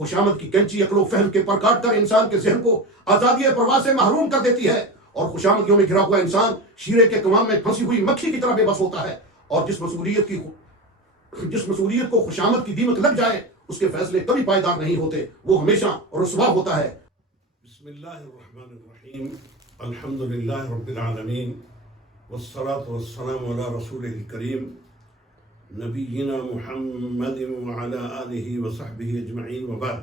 خوشامد کی کینچی عقل و فہم کے پر کاٹ کر انسان کے ذہن کو آزادی پرواز سے محروم کر دیتی ہے، اور خوشامدیوں میں گھرا ہوا انسان شیرے کے کمام میں پھنسی ہوئی مکھی کی طرح بے بس ہوتا ہے، اور جس مسئولیت کو خوشامد کی دیمک لگ جائے اس کے فیصلے کبھی پائیدار نہیں ہوتے، وہ ہمیشہ رسوا ہوتا ہے۔ بسم اللہ الرحمن الرحیم، الحمد للہ رب العالمین، والصلاة والسلام علی رسول الکریم نبینا محمد وعلی آلہ وصحبہ اجمعین، وبعد،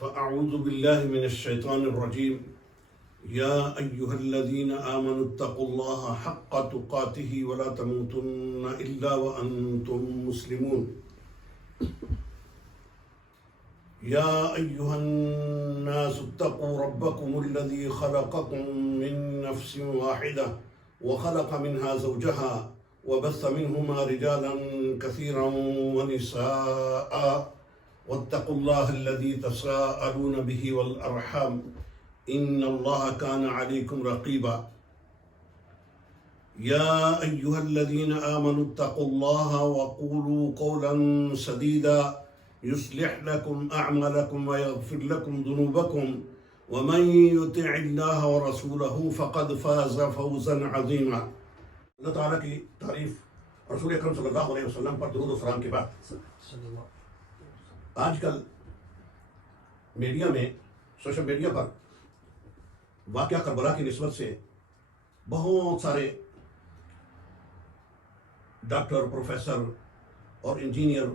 فاعوذ باللہ من الشیطان الرجیم، یا ایہا الذین آمنوا اتقوا اللہ حق تقاتہ ولا تموتن الا وانتم مسلمون، یا ایہا الناس اتقوا ربکم الذی خلقکم من نفس واحدہ وخلق منها زوجها وبث منهما رجالا كثيرا ونساء واتقوا الله الذي تساءلون به والأرحام إن الله كان عليكم رقيبا، يا أيها الذين آمنوا اتقوا الله وقولوا قولا سديدا يصلح لكم أعمالكم ويغفر لكم ذنوبكم ومن يطع الله ورسوله فقد فاز فوزا عظيما۔ اللہ تعالیٰ کی تعریف، رسول اکرم صلی اللہ علیہ وسلم پر درود و سلام کے بعد، آج کل میڈیا میں، سوشل میڈیا پر واقعہ کربلا کی نسبت سے بہت سارے ڈاکٹر، پروفیسر اور انجینئر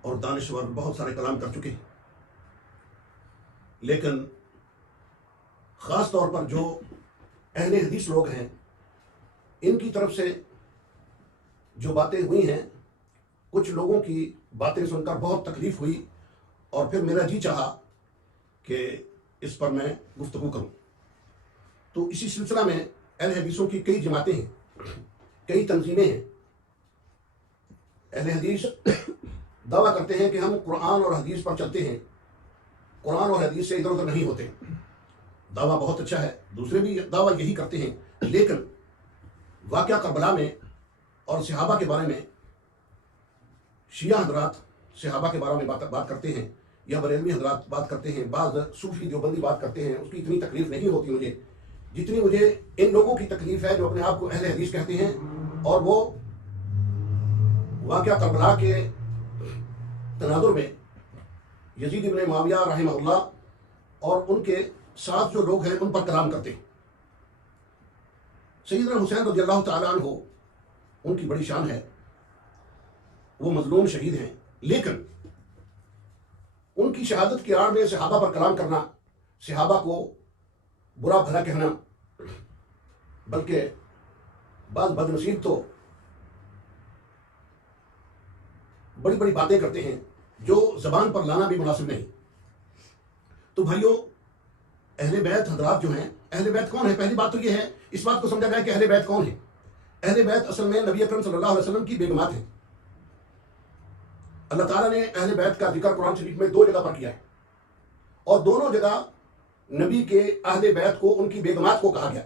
اور دانشور بہت سارے کلام کر چکے ہیں، لیکن خاص طور پر جو اہل حدیث لوگ ہیں ان کی طرف سے جو باتیں ہوئی ہیں، کچھ لوگوں کی باتیں سن کر بہت تکلیف ہوئی، اور پھر میرا جی چاہا کہ اس پر میں گفتگو کروں۔ تو اسی سلسلہ میں اہل حدیثوں کی کئی جماعتیں ہیں، کئی تنظیمیں ہیں۔ اہل حدیث دعویٰ کرتے ہیں کہ ہم قرآن اور حدیث پر چلتے ہیں، قرآن اور حدیث سے ادھر ادھر نہیں ہوتے۔ دعویٰ بہت اچھا ہے، دوسرے بھی دعویٰ یہی کرتے ہیں، لیکن واقعہ کربلا میں اور صحابہ کے بارے میں شیعہ حضرات صحابہ کے بارے میں بات کرتے ہیں، یا بریلوی حضرات بات کرتے ہیں، بعض صوفی دیوبندی بات کرتے ہیں، اس کی اتنی تکلیف نہیں ہوتی مجھے جتنی مجھے ان لوگوں کی تکلیف ہے جو اپنے آپ کو اہل حدیث کہتے ہیں، اور وہ واقعہ کربلا کے تناظر میں یزید ابن معاویہ رحمہ اللہ اور ان کے ساتھ جو لوگ ہیں ان پر کلام کرتے ہیں۔ سیدنا حسین رضی اللہ تعالیٰ عنہ ان کی بڑی شان ہے، وہ مظلوم شہید ہیں، لیکن ان کی شہادت کی آڑ میں صحابہ پر کلام کرنا، صحابہ کو برا بھلا کہنا، بلکہ بعض بد نصیب تو بڑی بڑی باتیں کرتے ہیں جو زبان پر لانا بھی مناسب نہیں۔ تو بھائیوں، اہل بیت حضرات جو ہیں، اہل بیت کون ہے؟ پہلی بات تو یہ ہے اس بات کو سمجھا جائے کہ اہل بیت کون ہے۔ اہل بیت اصل میں نبی اکرم صلی اللہ علیہ وسلم کی بیگمات ہیں۔ اللہ تعالیٰ نے اہل بیت کا ذکر قرآن شریف میں 2 جگہ پر کیا ہے، اور دونوں جگہ نبی کے اہل بیت کو ان کی بیگمات کو کہا گیا،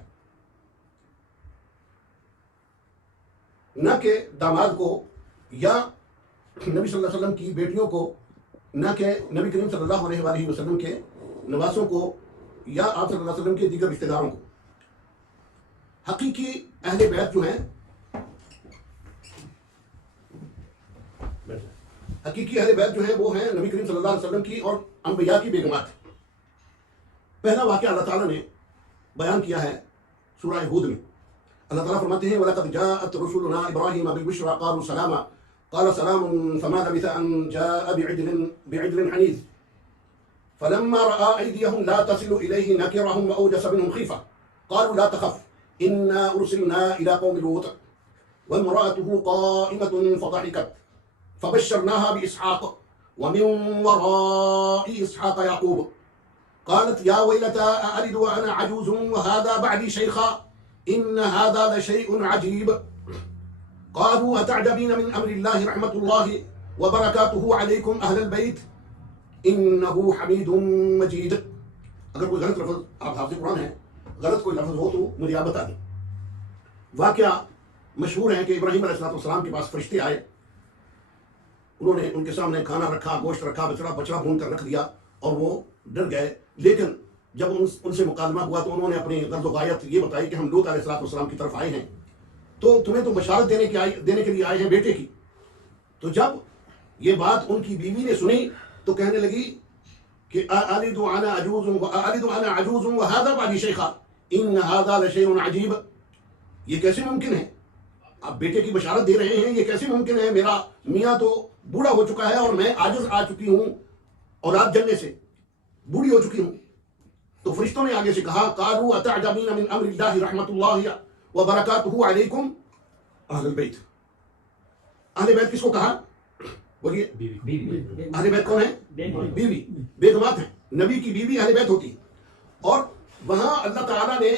نہ کہ داماد کو یا نبی صلی اللہ علیہ وسلم کی بیٹیوں کو، نہ کہ نبی کریم صلی اللہ علیہ وآلہ وسلم کے نواسوں کو یا آپ صلی اللہ علیہ وسلم کے دیگر رشتہ داروں کو۔ حقیقی اہل بیت جو ہیں، حقیقی اہل بیت جو ہیں وہ ہیں نبی کریم صلی اللہ علیہ وسلم کی اور انبیاء کی بیگمات۔ پہلا واقعہ اللہ تعالیٰ نے بیان کیا ہے سورہ ہود میں۔ اللہ تعالیٰ فرماتے ہیں وَلَقَدْ جَاءَتْ رُسُلُنَا إِبْرَاهِيمَ بِالْبُشْرَىٰ قَالُوا سَلَامًا قَالَ سَلَامٌ فَمَا لَبِثَ أَن جَاءَ بِعِجْلٍ حَنِيذٍ فَلَمَّا رَأَىٰ أَيْدِيَهُمْ لَا تَصِلُ إِلَيْهِ نَكِرَهُمْ وَأَوْجَسَ مِنْهُمْ خِيفَةً قَالُوا لَا تَخَفْ إِنَّا أُرْسِلْنَا إِلَىٰ قَوْمِ لُوطٍ وَامْرَأَتُهُ قَائِمَةٌ فَضَحِكَتْ فَبَشَّرْنَاهَا بِإِسْحَاقَ وَمِن وَرَاءِ إِسْحَاقَ يَعْقُوبَ قالت يا ويلتى أألد وأنا عجوز وهذا بعدي شيخا إن هذا لشيء عجيب قالوا أتعجبين من أمر الله رحمة الله وبركاته عليكم أهل البيت إنه حميد مجيد۔ اگر کوئی غلط لفظ، آپ حافظ قرآن ہیں، غلط کوئی لفظ ہو تو مجھے آپ بتا دیں۔ واقعہ مشہور ہے کہ ابراہیم علیہ السلام کے پاس فرشتے آئے انہوں نے ان کے سامنے کھانا رکھا، گوشت رکھا، بچڑا بھون کر رکھ دیا اور وہ ڈر گئے. لیکن جب ان سے مکالمہ ہوا تو انہوں نے اپنی غرض و غایت یہ بتائی کہ ہم لوط علیہ السلام کی طرف آئے ہیں، تو تمہیں تو بشارت دینے کے لیے آئے ہیں بیٹے کی. تو جب یہ بات ان کی بیوی نے سنی تو کہنے لگی کہ أَأَلِدُ أَنَا عَجُوزٌ وَهَذَا بَعْلِي شَيْخًا إِنَّ هَذَا لَشَيْءٌ عَجِيبٌ. یہ کیسے ممکن ہے؟ آپ بیٹے کی بشارت دے رہے ہیں، یہ کیسے ممکن ہے؟ میرا میاں تو بوڑھا ہو چکا ہے اور میں عاجز آ چکی ہوں، اولاد جننے سے بوڑھی ہو چکی ہوں. تو فرشتوں نے آگے سے کہا قالوا اتعجبین من امر اللہ رحمت اللہ وبرکاتہ علیکم اہل البیت. اہل بیت کس کو کہا؟ بولیے. اہل بیت کون ہے؟ بیوی، بیگمات ہیں. نبی کی بیوی اہل بیت ہوتی ہے. اور وہاں اللہ تعالیٰ نے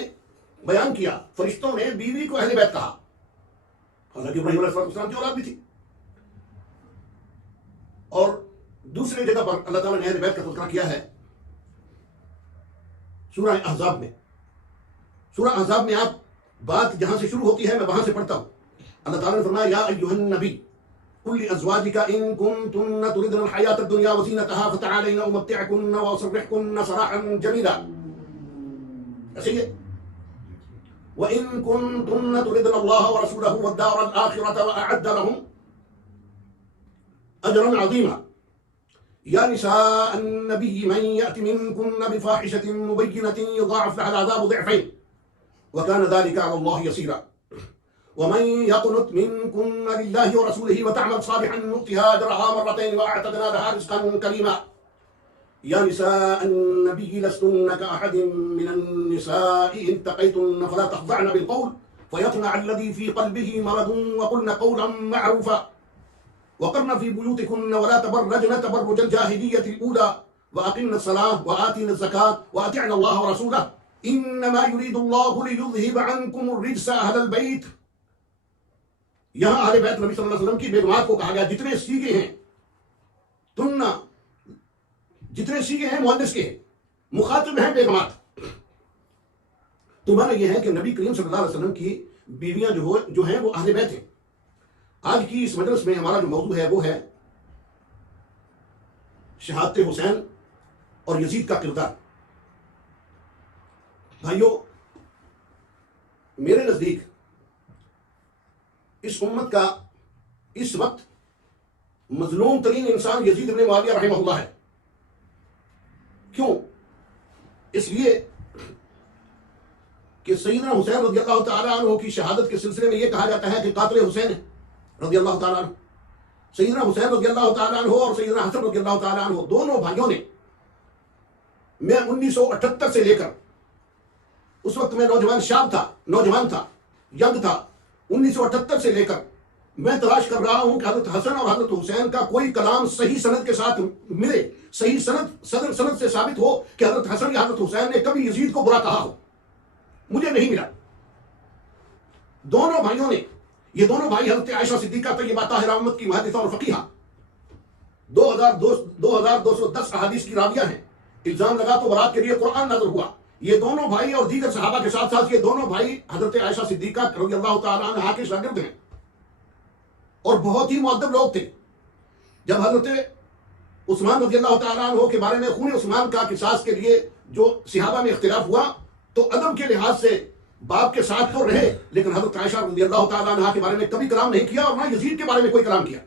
بیان کیا، فرشتوں نے بیوی کو اہل بیت کہا، حالانکہ ابراہیم علیہ السلام کی اولاد بھی تھی. اور دوسرے جگہ پر اللہ تعالیٰ نے اہل بیت کا تذکرہ کیا ہے سورہ احزاب میں. سورہ احزاب میں آپ بات جہاں سے شروع ہوتی ہے میں وہاں سے پڑھتا ہوں. اللہ تعالیٰ نے فرمایا یا ایھا النبی قل لأزواجك إن كنتن تردن الحياة الدنيا وزينتها فتعالين أمتعكن وأسرحكن سراحا جميلا. ایسے ہی وإن كنتن تردن الله ورسوله والدار الآخرة وأعد لهم أجرا عظيما يا نساء النبي من يأت منكن بفاحشة مبينة يضاعف لها العذاب ضعفين وكان ذلك على الله يسيرا ومن يقنت منكن لله ورسوله وتعمل صالحا نؤتها أجرها مرتين وأعتدنا لها رزقا كريما يا نساء النبي لستن كأحد من النساء إن اتقيتن فلا تخضعن بالقول فيطمع الذي في قلبه مرض وقلن قولا معروفا وقرن في بيوتكن ولا تبرجن تبرج الجاهلية الأولى وأقمن الصلاة وآتين الزكاة وأطعن الله ورسوله إنما يريد الله ليذهب عنكم الرجس أهل البيت. یہاں اہل بیت نبی صلی اللہ علیہ وسلم کی بیگمات کو کہا گیا جتنے سیغے ہیں تننا، جتنے سیغے ہیں مؤنث کے ہیں، مخاطب ہیں بیگمات. تو معنی یہ ہے کہ نبی کریم صلی اللہ علیہ وسلم کی بیویاں جو ہیں وہ اہل بیت ہیں. آج کی اس مجلس میں ہمارا جو موضوع ہے وہ ہے شہادت حسین اور یزید کا کردار. بھائیو، میرے نزدیک اس امت کا اس وقت مظلوم ترین انسان یزید بن معاویہ رحمہ اللہ ہے. کیوں؟ اس لیے کہ سیدنا حسین رضی اللہ تعالیٰ عنہ کی شہادت کے سلسلے میں یہ کہا جاتا ہے کہ قاتل حسین ہے رضی اللہ تعالیٰ عنہ. سیدنا حسین رضی اللہ تعالیٰ عنہ اور سیدنا حسن رضی اللہ تعالیٰ عنہ دونوں بھائیوں نے، میں 1978 سے لے کر، اس وقت میں نوجوان تھا، ینگ تھا، 1978 سے لے کر میں تلاش کر رہا ہوں کہ حضرت حسن اور حضرت حسین کا کوئی کلام صحیح سند کے ساتھ ملے، صحیح سند سے ثابت ہو کہ حضرت حسن یا حضرت حسین نے کبھی یزید کو برا کہا ہو. مجھے نہیں ملا. دونوں بھائیوں نے، یہ دونوں بھائی حضرت عائشہ صدیقہ طیبہ طاہرہ امت کی محدثہ اور فقیہہ، 2210 احادیث کی راویہ ہیں. الزام لگا تو برات کے لیے قرآن نازل ہوا. یہ دونوں بھائی اور دیگر صحابہ کے ساتھ ساتھ یہ دونوں بھائی حضرت عائشہ صدیقہ رضی اللہ تعالیٰ عنہا کے شاگرد ہیں اور بہت ہی مؤدب لوگ تھے. جب حضرت عثمان رضی اللہ تعالیٰ عنہ کے بارے میں خون عثمان کا قصاص کے لیے جو صحابہ میں اختلاف ہوا تو ادب کے لحاظ سے باپ کے ساتھ تو رہے، لیکن حضرت عائشہ رضی اللہ تعالیٰ عنہ کے بارے میں کبھی کلام نہیں کیا اور نہ یزید کے بارے میں کوئی کلام کیا.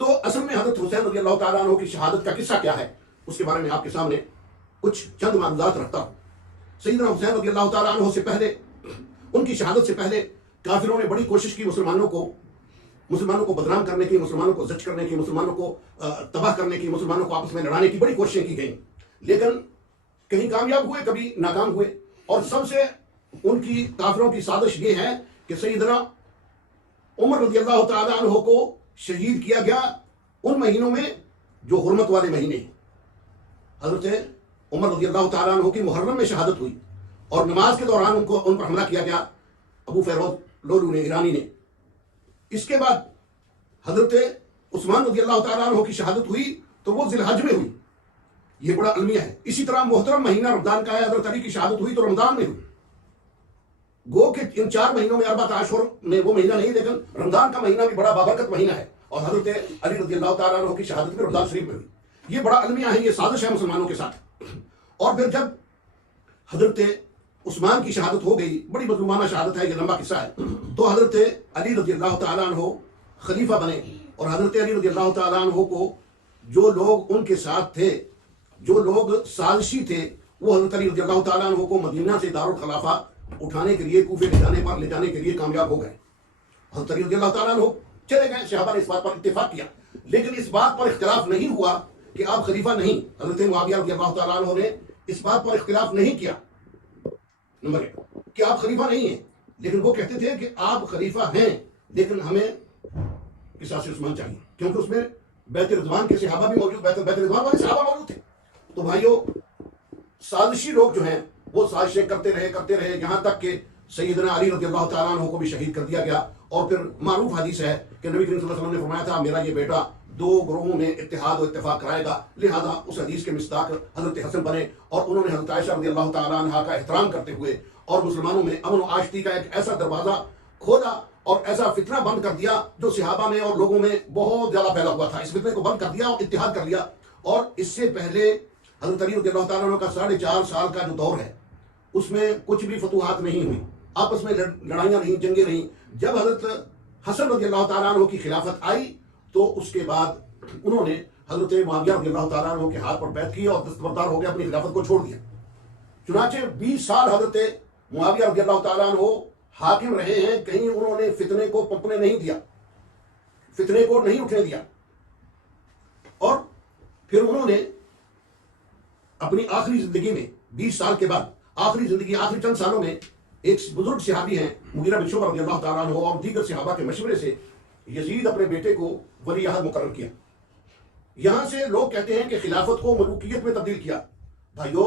تو اصل میں حضرت حسین رضی اللہ تعالیٰ عنہ کی شہادت کا قصہ کیا ہے اس کے بارے میں آپ کے سامنے کچھ چند معلومات رکھتا ہوں. سیدنا حسین رضی اللہ تعالیٰ عنہ سے پہلے، ان کی شہادت سے پہلے کافروں نے بڑی کوشش کی مسلمانوں کو بدنام کرنے کی، مسلمانوں کو زج کرنے کی، مسلمانوں کو تباہ کرنے کی، مسلمانوں کو آپس میں لڑانے کی بڑی کوششیں کی گئیں، لیکن کہیں کامیاب ہوئے، کبھی ناکام ہوئے. اور سب سے ان کی کافروں کی سازش یہ ہے کہ سیدنا عمر رضی اللہ تعالیٰ عنہ کو شہید کیا گیا ان مہینوں میں جو حرمت والے مہینے ہیں. حضرت عمر رضی اللہ تعالیٰ عنہ کی محرم میں شہادت ہوئی اور نماز کے دوران ان پر حملہ کیا گیا ابو فیروز لولو نے، ایرانی نے. اس کے بعد حضرت عثمان رضی اللہ تعالیٰ عنہ کی شہادت ہوئی تو وہ ذی الحج میں ہوئی. یہ بڑا المیہ ہے. اسی طرح محترم مہینہ رمضان کا ہے، حضرت علی کی شہادت ہوئی تو رمضان میں ہوئی. گو کہ ان 4 مہینوں میں 14 اشہر میں وہ مہینہ نہیں، لیکن رمضان کا مہینہ بھی بڑا بابرکت مہینہ ہے اور حضرت علی رضی اللہ تعالیٰ عنہ کی شہادت میں رمضان شریف میں ہوئی. یہ بڑا المیہ ہے، یہ سازش ہے مسلمانوں کے ساتھ. اور پھر جب حضرت عثمان کی شہادت ہو گئی، بڑی مظلومانہ شہادت ہے، یہ لمبا قصہ ہے، تو حضرت علی رضی اللہ تعالیٰ عنہ خلیفہ بنے. اور حضرت علی رضی اللہ تعالیٰ عنہ کو جو لوگ ان کے ساتھ تھے، جو لوگ سازشی تھے، وہ حضرت علی رضی اللہ تعالیٰ عنہ کو مدینہ سے دارالخلافہ اٹھانے کے لیے، کوفے لے جانے کے لیے کامیاب ہو گئے. حضرت علی رضی اللہ تعالیٰ عنہ چلے گئے. صحابہ نے اس بات پر اتفاق کیا، لیکن اس بات پر اختلاف نہیں ہوا کہ آپ خلیفہ نہیں. حضرت معاویہ رضی اللہ تعالیٰ عنہ نے اس بات پر اختلاف نہیں کیا، نمبر 1 کہ آپ خلیفہ نہیں ہیں، لیکن وہ کہتے تھے کہ آپ خلیفہ ہیں لیکن ہمیں قصاص عثمان چاہیے، کیونکہ اس میں بیت رضوان کے صحابہ بھی موجود، بیت رضوان والے صحابہ موجود تھے. تو بھائیو، سازشی لوگ جو ہیں وہ سازشیں کرتے رہے یہاں تک کہ سیدنا علی رضی اللہ تعالیٰ عنہ کو بھی شہید کر دیا گیا. اور پھر معروف حدیث ہے کہ نبی کریم صلی اللہ علیہ وسلم نے فرمایا تھا میرا یہ بیٹا 2 گروہوں میں اتحاد و اتفاق کرائے گا. لہذا اس حدیث کے مصداق حضرت حسن بنے، اور انہوں نے حضرت عائشہ رضی اللہ تعالیٰ عنہ کا احترام کرتے ہوئے اور مسلمانوں میں امن و آشتی کا ایک ایسا دروازہ کھولا اور ایسا فتنہ بند کر دیا جو صحابہ میں اور لوگوں میں بہت زیادہ پھیلا ہوا تھا. اس فتنے کو بند کر دیا اور اتحاد کر لیا. اور اس سے پہلے حضرت علی رضی اللہ تعالیٰ عنہ کا 4.5 سال کا جو دور ہے اس میں کچھ بھی فتوحات نہیں ہوئی، آپس میں لڑائیاں نہیں، جنگیں نہیں. جب حضرت حسن رضی اللہ تعالیٰ عنہ کی خلافت آئی تو اس کے بعد انہوں نے حضرت معاویہ رضی اللہ تعالیٰ عنہ کے ہاتھ پر بیعت کی اور دستبردار ہو گئے، اپنی خلافت کو چھوڑ دیا. چنانچہ 20 سال حضرت معاویہ رضی اللہ تعالیٰ عنہ حاکم رہے ہیں، کہیں انہوں نے فتنے کو پنپنے نہیں دیا، فتنے کو نہیں اٹھنے دیا. اور پھر انہوں نے اپنی آخری زندگی میں 20 سال کے بعد آخری چند سالوں میں ایک بزرگ صحابی ہیں مغیرہ بن شعبہ رضی اللہ تعالیٰ عنہ اور دیگر صحابہ کے مشورے سے یزید اپنے بیٹے کو ولی عہد مقرر کیا. یہاں سے لوگ کہتے ہیں کہ خلافت کو ملوکیت میں تبدیل کیا. بھائیو،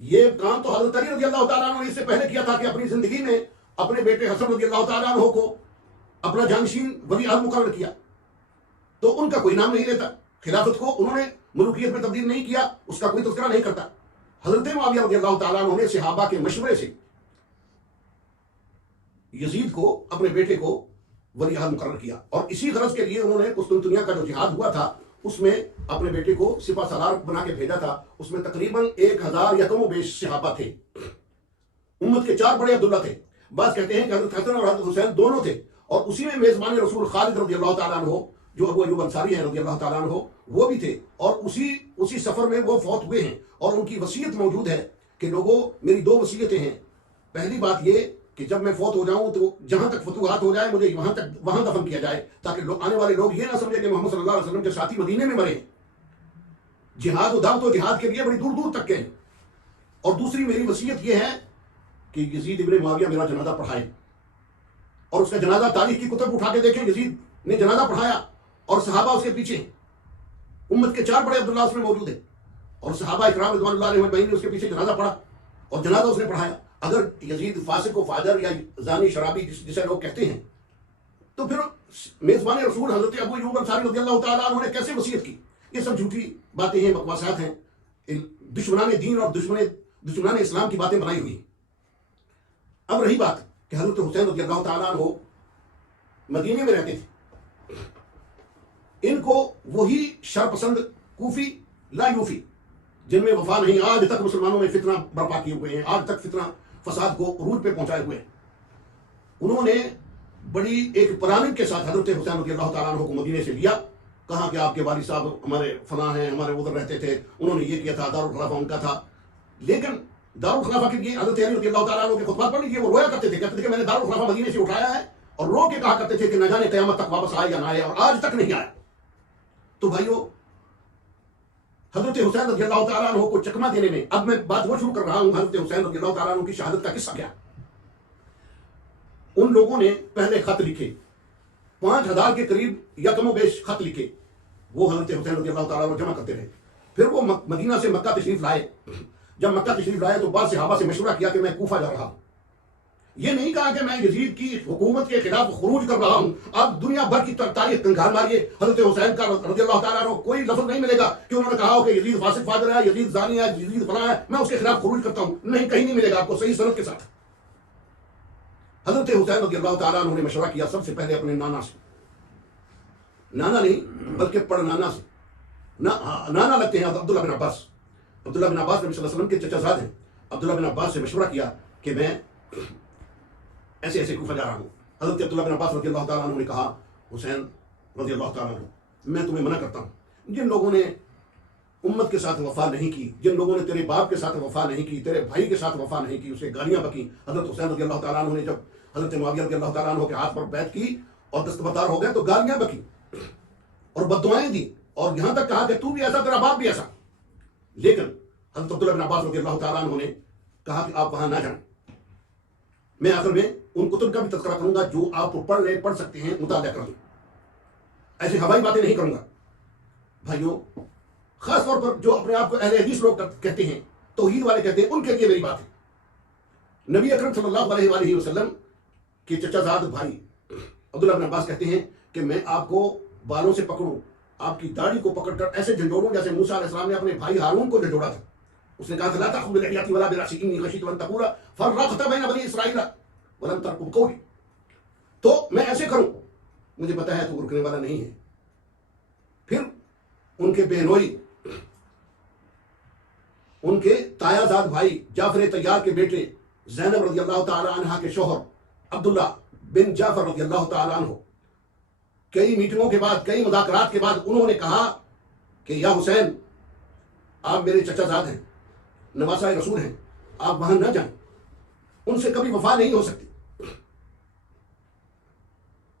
یہ کام تو حضرت علی رضی اللہ تعالیٰ عنہ نے اس سے پہلے کیا تھا کہ اپنی زندگی میں اپنے بیٹے حسن رضی اللہ تعالیٰ عنہ کو اپنا جانشین ولی عہد مقرر کیا. تو ان کا کوئی نام نہیں لیتا، خلافت کو انہوں نے ملوکیت میں تبدیل نہیں کیا، اس کا کوئی تذکرہ نہیں کرتا. حضرت معاویہ رضی اللہ تعالیٰ عنہ نے صحابہ کے مشورے سے یزید کو، اپنے بیٹے کو ولی عہد مقرر کیا. اور اسی غرض کے لیے انہوں نے قسطنطنیہ کا جو جہاد ہوا تھا اس میں اپنے بیٹے کو سپہ سالار بنا کے بھیجا تھا. اس میں تقریباً 1000 یا کم و بیش صحابہ تھے. امت کے 4 بڑے عبداللہ تھے. بعض کہتے ہیں کہ حضرت حسن اور حضرت حسین دونوں تھے. اور اسی میں میزبان رسول خالد رضی اللہ تعالیٰ عنہ جو ابو ایوب انصاری ہیں رضی اللہ تعالیٰ عنہ، وہ بھی تھے. اور اسی سفر میں وہ فوت ہوئے ہیں. اور ان کی وصیت موجود ہے کہ لوگوں، میری 2 وصیتیں ہیں. پہلی بات یہ کہ جب میں فوت ہو جاؤں تو جہاں تک فتوحات ہو جائے مجھے وہاں دفن کیا جائے، تاکہ آنے والے لوگ یہ نہ سمجھے کہ محمد صلی اللہ علیہ وسلم کے ساتھی مدینے میں مرے. جہاد و دعوت و جہاد کے لیے بڑی دور دور تک گئے. اور دوسری میری وصیت یہ ہے کہ یزید ابن معاویہ میرا جنازہ پڑھائے. اور اس کا جنازہ تاریخ کی کتب اٹھا کے دیکھیں، یزید نے جنازہ پڑھایا اور صحابہ اس کے پیچھے. امت کے 4 بڑے عبداللہ اس میں موجود ہیں اور صحابہ اکرام رضوان اللہ علیہ اجمعین نے اس کے پیچھے جنازہ پڑھا اور جنازہ اس نے پڑھایا. اگر یزید فاسق و فاجر یا زانی شرابی جسے لوگ کہتے ہیں، تو پھر میزبان رسول حضرت ابو ایوب انصاری رضی اللہ تعالیٰ عنہ نے کیسے وصیت کی؟ یہ سب جھوٹی باتیں ہیں، بکواسات ہیں، دشمنان دین اور دشمنان اسلام کی باتیں بنائی ہوئی. اب رہی بات کہ حضرت حسین رضی اللہ تعالیٰ عنہ مدینے میں رہتے تھے. ان کو وہی شرپسند کوفی لا یوفی جن میں وفا نہیں، آج تک مسلمانوں میں فتنہ برپا کیے ہوئے ہیں، آج تک فتنہ فساد کو عروج پہ پہنچائے ہوئے ہیں. انہوں نے بڑی ایک پلاننگ کے ساتھ حضرت حسین رضی اللہ تعالیٰ عنہ کو مدینے سے لیا. کہا کہ آپ کے والد صاحب ہمارے فلاں ہیں، ہمارے ادھر رہتے تھے، انہوں نے یہ کیا تھا، دارالخلافہ ان کا تھا. لیکن دارالخلافہ کے لیے حضرت علی رضی اللہ تعالیٰ عنہ کے خطبات پڑھ لیجیے، وہ رویا کرتے تھے، کہتے تھے کہ میں نے دارالخلافہ مدینے سے اٹھایا ہے، اور رو کے کہا کرتے تھے کہ نہ جانے قیامت تک واپس آئے یا نہ آئے، اور آج تک نہیں آیا. تو بھائیو، حضرت حسین رضی اللہ تعالیٰ عنہ کو چکمہ دینے میں، اب میں بات وہ شروع کر رہا ہوں حضرت حسین رضی اللہ تعالیٰ عنہ کی شہادت کا قصہ کیا. ان لوگوں نے پہلے خط لکھے، 5000 کے قریب یا کم و بیش خط لکھے، وہ حضرت حسین رضی اللہ تعالیٰ عنہ جمع کرتے رہے. پھر وہ مدینہ سے مکہ تشریف لائے. جب مکہ تشریف لائے تو بعض صحابہ سے مشورہ کیا کہ میں کوفہ جا رہا ہوں. یہ نہیں کہا کہ میں یزید کی حکومت کے خلاف خروج کر رہا ہوں. آپ دنیا بھر کی تاریخ کنکھار ماریے، حضرت حسین کا رضی اللہ تعالیٰ عنہ کوئی لفظ نہیں ملے گا کہ انہوں نے کہا ہو کہ یزید فاسق فاجر ہے، یزید زانی ہے، یزید فلاں ہے، میں اس کے خلاف خروج کرتا ہوں. نہیں، کہیں نہیں ملے گا آپ کو صحیح سند کے ساتھ. حضرت حسین رضی اللہ تعالیٰ عنہ نے مشورہ کیا سب سے پہلے اپنے نانا سے. نانا نہیں بلکہ پڑنانا سے نانا لگتے ہیں عبداللہ بن عباس. عبداللہ بن عباس نبی صلی اللہ علیہ وسلم کے چچا زاد ہیں. عبداللہ بن عباس سے مشورہ کیا کہ میں ایسے ایسے کوفہ جا رہا ہوں. حضرت عبداللہ بن عباس رضی اللہ تعالیٰ عنہ نے کہا حسین رضی اللہ تعالیٰ عنہ میں تمہیں منع کرتا ہوں. جن لوگوں نے امت کے ساتھ وفا نہیں کی, جن لوگوں نے تیرے باپ کے ساتھ وفا نہیں کی, تیرے بھائی کے ساتھ وفا نہیں کی, اسے گالیاں بکیں. حضرت حسین رضی اللہ تعالیٰ عنہ نے جب حضرت معاویہ رضی اللہ تعالیٰ عنہ کے ہاتھ پر بیعت کی اور دستبردار ہو گئے تو گالیاں بکیں اور بددعائیں دی, اور یہاں تک کہا کہ تو بھی ایسا, تیرا باپ بھی ایسا. لیکن حضرت عبداللہ بن عباس رضی اللہ تعالیٰ عنہ نے کہا کہ آپ وہاں نہ جائیں. میں آخر میں ان کتب کا بھی تذکرہ کروں گا جو آپ پڑھ سکتے ہیں, مطالعہ کر لیں. ایسی ہوائی باتیں نہیں کروں گا. بھائیوں, خاص طور پر جو اپنے آپ کو اہل حدیث لوگ کہتے ہیں, توحید والے کہتے ہیں, ان کے لیے میری بات ہے. نبی اکرم صلی اللہ علیہ وآلہ وسلم کے چچا زاد بھائی عبداللہ بن عباس کہتے ہیں کہ میں آپ کو بالوں سے پکڑوں, آپ کی داڑھی کو پکڑ کر ایسے جھنجھوڑوں جیسے موسیٰ علیہ السلام نے اپنے بھائی ہارون کو جھنجھوڑا تھا. اس نے کہا تھا لا تأخذ بلحیتی ولا برأسی انی خشیت ان تقول فرقت بین بنی اسرائیل ولم ترقب قولی. تو میں ایسے کروں, مجھے پتا ہے تو رکنے والا نہیں ہے. پھر ان کے بہنوئی, ان کے تایا زاد بھائی جعفر طیار کے بیٹے زینب رضی اللہ تعالی عنہ کے شوہر عبداللہ بن جعفر رضی اللہ تعالی عنہ, کئی میٹنگوں کے بعد, کئی مذاکرات کے بعد انہوں نے کہا کہ یا حسین آپ میرے چچا زاد ہیں, نواسہ رسول ہیں, آپ وہاں نہ جائیں, ان سے کبھی وفا نہیں ہو سکتی.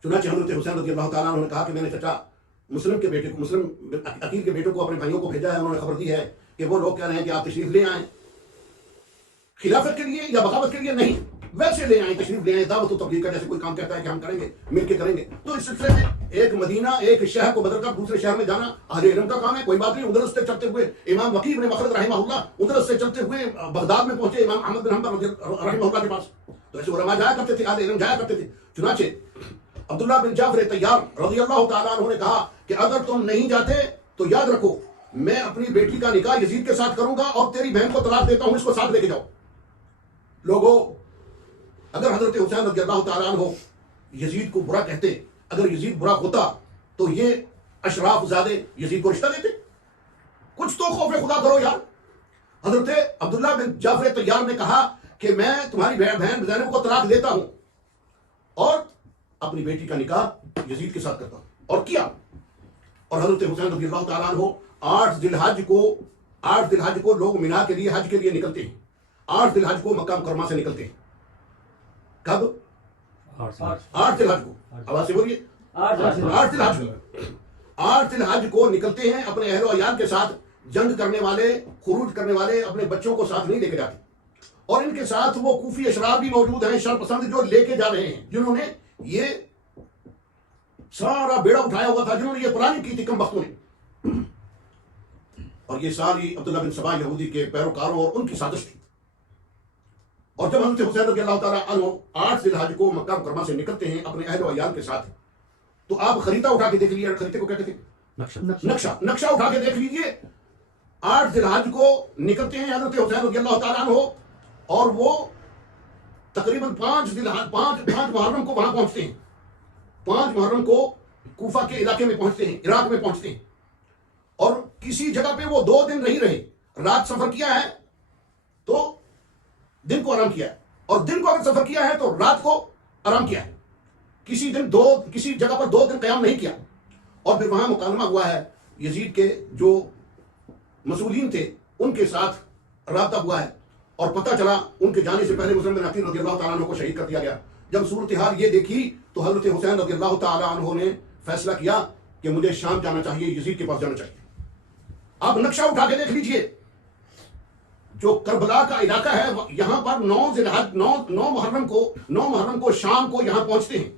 چنانچہ حضرت حسین رضی اللہ تعالیٰ عنہ نے کہا کہ میں نے چچا مسلم کے بیٹے کو, مسلم عقیل کے بیٹے کو اپنے بھائیوں کو بھیجا ہے, انہوں نے خبر دی ہے کہ وہ لوگ کہہ رہے ہیں کہ آپ تشریف لے آئیں, خلافت کے لیے یا بغاوت کے لیے نہیں, ویسے لے آئیں, تشریف لے آئیں, دعوت و تبلیغ کا جیسے کوئی کام کہتا ہے کہ ہم کریں گے, مل کے کریں گے. تو اس سلسلے میں ایک مدینہ, ایک شہر کو بدل کر دوسرے شہر میں جانا اہل علم کا کام ہے, کوئی بات نہیں. ادھر سے چلتے ہوئے امام وقیع بن مخلد رحمہ اللہ ادھر سے چلتے ہوئے بغداد میں پہنچے امام احمد بن حنبل رحمہ اللہ کے پاس. تو ایسے علماء جایا کرتے تھے, اہل علم جایا کرتے تھے. چنانچہ عبداللہ بن جعفر طیار رضی اللہ تعالیٰ عنہ نے کہا کہ اگر تم نہیں جاتے تو یاد رکھو میں اپنی بیٹی کا نکاح یزید کے ساتھ کروں گا اور تیری بہن کو طلاق دیتا ہوں, اس کو ساتھ لے کے جاؤ. لوگوں, اگر حضرت حسین رضی اللہ تعالیٰ عنہ یزید کو برا کہتے, اگر یزید برا ہوتا تو یہ اشراف زادے یزید کو رشتہ دیتے. کچھ تو خوف خدا کرو یار. حضرت عبداللہ بن جعفر طیار نے کہا کہ میں تمہاری بہن زینب کو طلاق دیتا ہوں اور اپنی بیٹی کا نکاح یزید کے ساتھ کرتا ہوں, اور کیا. اور حضرت حسین رضی اللہ تعالیٰ عنہ 8 ذی الحج کو لوگ مینا کے لیے حج کے لیے نکلتے ہیں. 8 ذی الحج کو مکہ مکرمہ سے نکلتے ہیں. کب؟ 8 ذی الحج کو, آواز سے بولیے, 8 ذی الحج کو, 8 ذی الحج کو نکلتے ہیں اپنے اہل و عیال کے ساتھ. جنگ کرنے والے, خروج کرنے والے اپنے بچوں کو ساتھ نہیں لے کے جاتے, اور ان کے ساتھ وہ کوفی اشراف بھی موجود ہیں, شر پسند, جو لے کے جا رہے ہیں, جنہوں نے یہ سارا بیڑا اٹھایا ہوا تھا, جنہوں نے یہ پلاننگ کی تھی کم وقتوں نے. اور یہ ساری عبداللہ بن سبا یہودی کے پیروکاروں اور ان کی سازش تھی. اور جب حضرت حسین رضی اللہ تعالیٰ عنہ 8 ذی الحج کو مکہ مکرمہ سے نکلتے ہیں اپنے اہل و عیال کے ساتھ, تو آپ خریدہ اٹھا کے دیکھ لیجیے. خریدے کو کہتے تھے نقشہ اٹھا کے دیکھ لیجیے. 8 ذی الحج کو نکلتے ہیں حضرت حسین رضی اللہ تعالیٰ عنہ, اور وہ تقریباً 5 محرم کو وہاں پہنچتے ہیں. 5 محرم کو کوفہ کے علاقے میں پہنچتے ہیں, عراق میں پہنچتے ہیں. اور کسی جگہ پہ وہ 2 دن نہیں رہے, رات سفر کیا ہے تو دن کو آرام کیا ہے, اور دن کو اگر سفر کیا ہے تو رات کو آرام کیا ہے. کسی جگہ پر 2 دن قیام نہیں کیا. اور پھر وہاں مکالمہ ہوا ہے, یزید کے جو مسئولین تھے ان کے ساتھ رابطہ ہوا ہے, اور پتہ چلا ان کے جانے سے پہلے مسلم بن عقیل رضی اللہ تعالیٰ عنہ کو شہید کر دیا گیا. جب صورتحال یہ دیکھی تو حضرت حسین رضی اللہ تعالیٰ عنہ نے فیصلہ کیا کہ مجھے شام جانا چاہیے, یزید کے پاس جانا چاہیے. آپ نقشہ اٹھا کے دیکھ لیجئے, جو کربلا کا علاقہ ہے یہاں پر 9 محرم کو شام کو یہاں پہنچتے ہیں.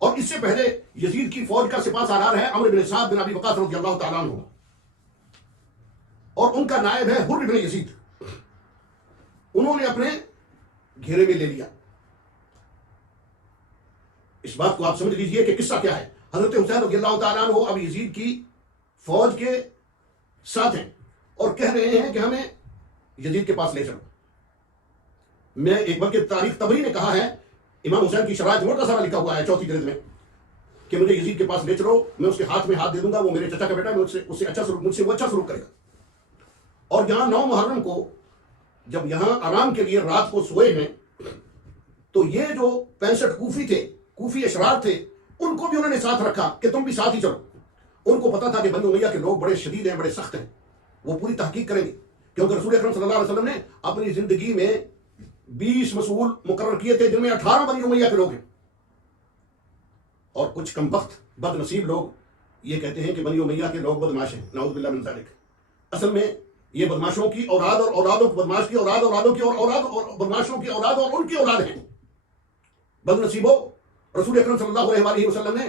اور اس سے پہلے یزید کی فوج کا سپاہ سالار ہے عمرو بن سعد بن ابی وقاص رضی اللہ تعالیٰ عنہ, اور ان کا نائب ہے حر بن یزید. انہوں نے اپنے گھیرے میں لے لیا. اس بات کو آپ سمجھ لیجئے کہ قصہ کیا ہے. حضرت حسین رضی اللہ تعالیٰ عنہ اب یزید کی فوج کے ساتھ ہیں اور کہہ رہے ہیں کہ ہمیں یزید کے پاس لے چلو. میں ایک بلکہ تاریخ طبری نے کہا ہے, امام حسین کی شرائط مختصرہ لکھا ہوا ہے 4 جلد میں, کہ مجھے یزید کے پاس لے چلو، میں اس کے ہاتھ میں ہاتھ دے دوں گا، وہ میرے چچا کا بیٹا ہے، مجھ سے وہ اچھا سلوک کرے گا۔ اور یہاں 9 محرم کو جب یہاں آرام کے لیے رات کو سوئے ہیں، تو یہ جو 65 کوفی تھے، کوفی اشرار تھے، ان کو بھی انہوں نے ساتھ رکھا کہ تم بھی ساتھ ہی چلو۔ ان کو پتا تھا کہ بنی امیہ کے لوگ بڑے شدید ہیں، بڑے سخت ہیں، وہ پوری تحقیق کریں گے، کیونکہ رسول اکرم صلی اللہ علیہ وسلم نے اپنی زندگی میں 20 مسئول مقرر کیے تھے، جن میں 18 بنی امیہ کے لوگ ہیں۔ اور کچھ کم بخت بد نصیب لوگ یہ کہتے ہیں کہ بنی امیہ کے لوگ بدماش ہیں، نعوذ باللہ من ذالک۔ اصل میں یہ بدماشوں کی اولاد اور اولادوں بدماش کی اولاد اولادوں کی اولاد اور بدماشوں کی اولاد اور ان کی اولاد ہیں۔ بد نصیبوں، رسول اکرم صلی اللہ علیہ وآلہ وسلم نے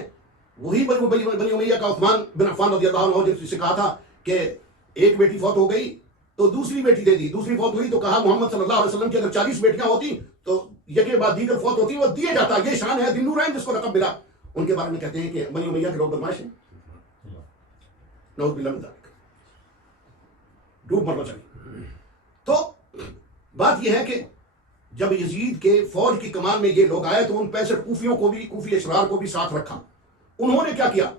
وہی بنی امیہ کا عثمان بن عفان رضی اللہ عنہ جس سے کہا تھا کہ ایک بیٹی فوت ہو گئی تو دوسری بیٹی دے دی، دوسری فوت ہوئی تو کہا محمد صلی اللہ علیہ وسلم کی اگر 40 بیٹیاں ہوتی تو یکے بعد دیگر فوت ہوتی وہ دیے جاتا۔ یہ شان ہے ذی النورین جس کو لقب ملا۔ ان کے بارے میں کہتے ہیں کہ بنی امیہ کے لوگ بدماش ہیں، نعوذ باللہ من ذالک، ڈوب مرنا چاہیے۔ تو بات یہ ہے کہ جب یزید کے فوج کی کمان میں یہ لوگ آئے تو ان 65 کوفیوں کو بھی، کوفی اشرار کو بھی ساتھ رکھا۔ انہوں نے کیا کیا؟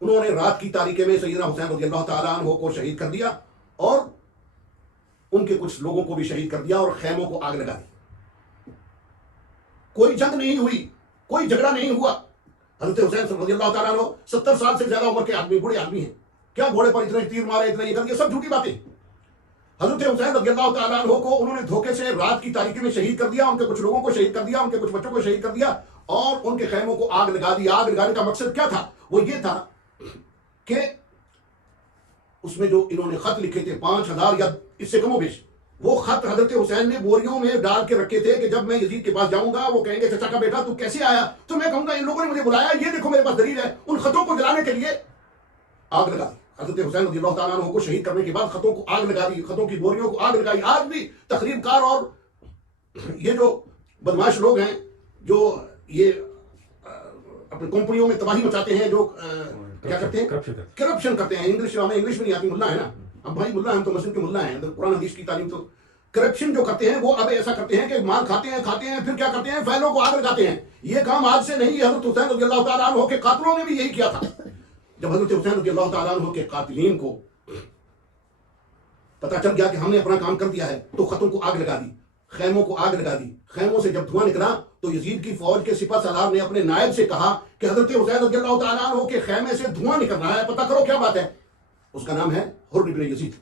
انہوں نے رات کی تاریکی میں سیدنا حسین رضی اللہ تعالیٰ عنہ کو شہید کر دیا اور ان کے کچھ لوگوں کو بھی شہید کر دیا اور خیموں کو آگ لگا دی۔ کوئی جنگ نہیں ہوئی، کوئی جھگڑا نہیں ہوا۔ حضرت حسین رضی اللہ تعالیٰ عنہ 70 سال سے زیادہ عمر کے آدمی، بوڑھے آدمی ہیں، کیا گھوڑے پر اتنے تیر مارے، اتنا یہ کر، یہ سب جھوٹی باتیں۔ حضرت حسین رضی اللہ تعالیٰ عنہ کو انہوں نے دھوکے سے رات کی تاریکی میں شہید کر دیا، ان کے کچھ لوگوں کو شہید کر دیا، ان کے کچھ بچوں کو شہید کر دیا اور ان کے خیموں کو آگ لگا دی۔ آگ لگانے کا مقصد کیا تھا؟ وہ یہ تھا کہ اس میں جو انہوں نے خط لکھے تھے 5000 یا اس سے کم و بیش، وہ خط حضرت حسین نے بوریوں میں ڈال کے رکھے تھے کہ جب میں یزید کے پاس جاؤں گا وہ کہیں گے چچا کا بیٹا تو کیسے آیا، تو میں کہوں گا ان لوگوں نے مجھے بلایا، یہ دیکھو میرے پاس دلیل ہے۔ ان خطوں کو جلانے کے لیے آگ لگا دی۔ حضرت حسین رضی اللہ تعالیٰ عنہ کو شہید کرنے کے بعد خطوں کو آگ لگا دی، خطوں کی بوریوں کو آگ لگائی۔ آج بھی تخریب کار اور یہ جو بدماش لوگ ہیں جو یہ اپنی کمپنیوں میں تباہی مچاتے ہیں، جو کیا کرتے ہیں، کرپشن کرتے ہیں۔ انگلش ہمیں انگلش میں نہیں آتی، ملا ہے نا، اب بھائی ملا ہم تو مسلم کے ملا ہیں، قرآن حدیث کی تعلیم تو کرپشن جو کرتے ہیں وہ اب ایسا کرتے ہیں کہ مال کھاتے ہیں پھر کیا کرتے ہیں، فیلوں کو آگ لگاتے ہیں۔ یہ کام آج سے نہیں، حضرت حسین رضی اللہ تعالیٰ عنہ کے قاتلوں نے بھی یہی کیا تھا۔ جب حضرت حسین رضی اللہ تعالیٰ عنہ کے قاتلین کو پتہ چل گیا کہ ہم نے اپنا کام کر دیا ہے تو خطوں کو آگ لگا دی، خیموں کو آگ لگا دی۔ خیموں سے جب دھواں نکلا تو یزید کی فوج کے سپہ سالار نے اپنے نائب سے کہا کہ حضرت حسین رضی اللہ تعالیٰ عنہ کے خیمے سے دھواں نکل رہا ہے، پتہ کرو کیا بات ہے۔ اس کا نام ہے حر بن یزید۔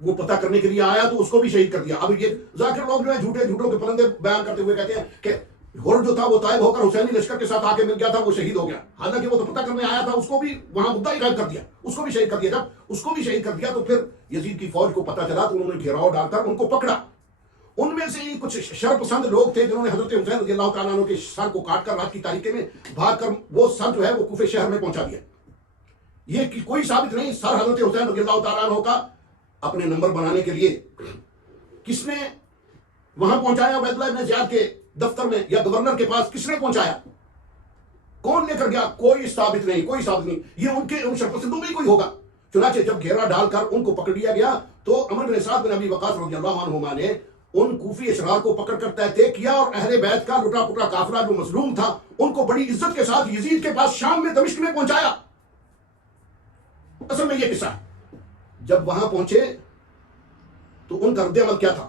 وہ پتہ کرنے کے لیے آیا تو اس کو بھی شہید کر دیا۔ اب یہ ذاکر لوگ جو ہے جھوٹوں کے پرندے بیان کرتے ہوئے کہتے ہیں کہ حر جو تھا وہ طائب ہو کر حسینی لشکر کے ساتھ آ کے مل گیا تھا، وہ شہید ہو گیا، حالانکہ وہ تو پتہ کرنے آیا تھا، اس کو بھی وہاں مدعا ہی غائب کر دیا، اس کو بھی شہید کر دیا۔ جب اس کو بھی شہید کر دیا تو پھر یزید کی فوج کو پتہ چلا تو انہوں نے گھیراؤ ڈال کر ان کو پکڑا۔ ان میں سے ہی کچھ شر پسند لوگ تھے جنہوں نے حضرت حسین رضی اللہ تعالیٰ عنہ کے سر کو کاٹ کر رات کی تاریکی میں بھاگ کر وہ سر جو ہے وہ کوفہ شہر میں پہنچا دیا۔ یہ کوئی ثابت نہیں، سر حضرت حسین رضی اللہ تعالیٰ عنہ کا اپنے نمبر بنانے کے لیے کس نے وہاں پہنچایا؟ عبید اللہ ابن زیاد کے دفتر میں یا گورنر کے پاس کس نے پہنچایا؟ کون لے کر گیا؟ کوئی ثابت نہیں، کوئی ثابت نہیں۔ یہ ان شرپسندوں میں ہی کوئی ہوگا۔ چنانچہ جب گھیرا ڈال کر ان کو پکڑ لیا گیا تو عمر بن سعد بن ابی وقاص رضی اللہ عنہما نے ان کوفی اشرار کو پکڑ کر طے کیا اور اہل بیت کا لٹا پٹا قافلہ جو مظلوم تھا ان کو بڑی عزت کے ساتھ یزید کے پاس شام میں دمشق میں پہنچایا۔ اصل میں یہ قصہ ہے۔ جب وہاں پہنچے تو ان کا رد عمل کیا تھا؟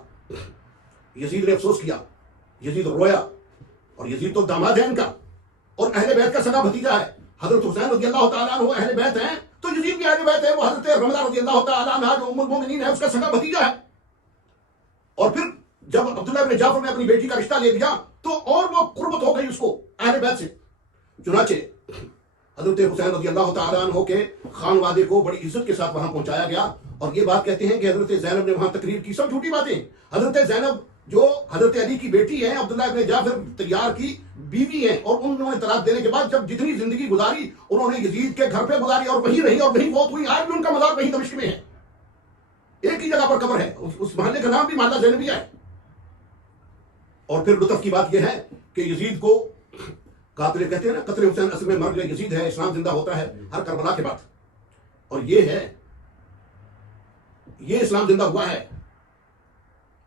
یزید نے افسوس کیا، یزید رویا، اور یزید تو داماد ہے ان کا اور اہل بیت کا سگا بھتیجا ہے۔ حضرت حسین رضی اللہ تعالیٰ عنہ اہل بیت ہیں تو یزید بھی اہل بیت ہے، وہ حضرت رملہ رضی اللہ تعالیٰ عنہ جو ام المومنین ہے اس کا سگا بھتیجا ہے۔ اور پھر جب عبداللہ ابن جعفر نے اپنی بیٹی کا رشتہ لے دیا تو اور وہ قربت ہو گئی اس کو اہل بیت سے۔ چنانچہ حضرت حسین رضی اللہ تعالیٰ عنہ کے خانوادے کو بڑی عزت کے ساتھ وہاں پہنچایا گیا، اور یہ بات کہتے ہیں کہ حضرت زینب نے وہاں تقریر کی، سب جھوٹی باتیں۔ حضرت زینب جو حضرت علی کی بیٹی ہے، عبداللہ ابن جعفر طیار کی بیوی ہیں، اور انہوں نے طلاق دینے کے بعد جب جتنی زندگی گزاری انہوں نے یزید کے گھر پہ گزاری اور وہیں رہی اور وہیں فوت ہوئی۔ آج بھی ان کا مزار وہیں دمشق میں ہے، ایک ہی جگہ پر قبر ہے، اس محلے کا نام بھی محلہ زینبیہ ہے۔ اور پھر لطف کی بات یہ ہے کہ یزید کو قاتل کہتے ہیں نا، قتل حسین اصل میں مر گئے، یزید ہے، اسلام زندہ ہوتا ہے ہر کربلا کے بعد، اور یہ ہے، یہ اسلام زندہ ہوا ہے۔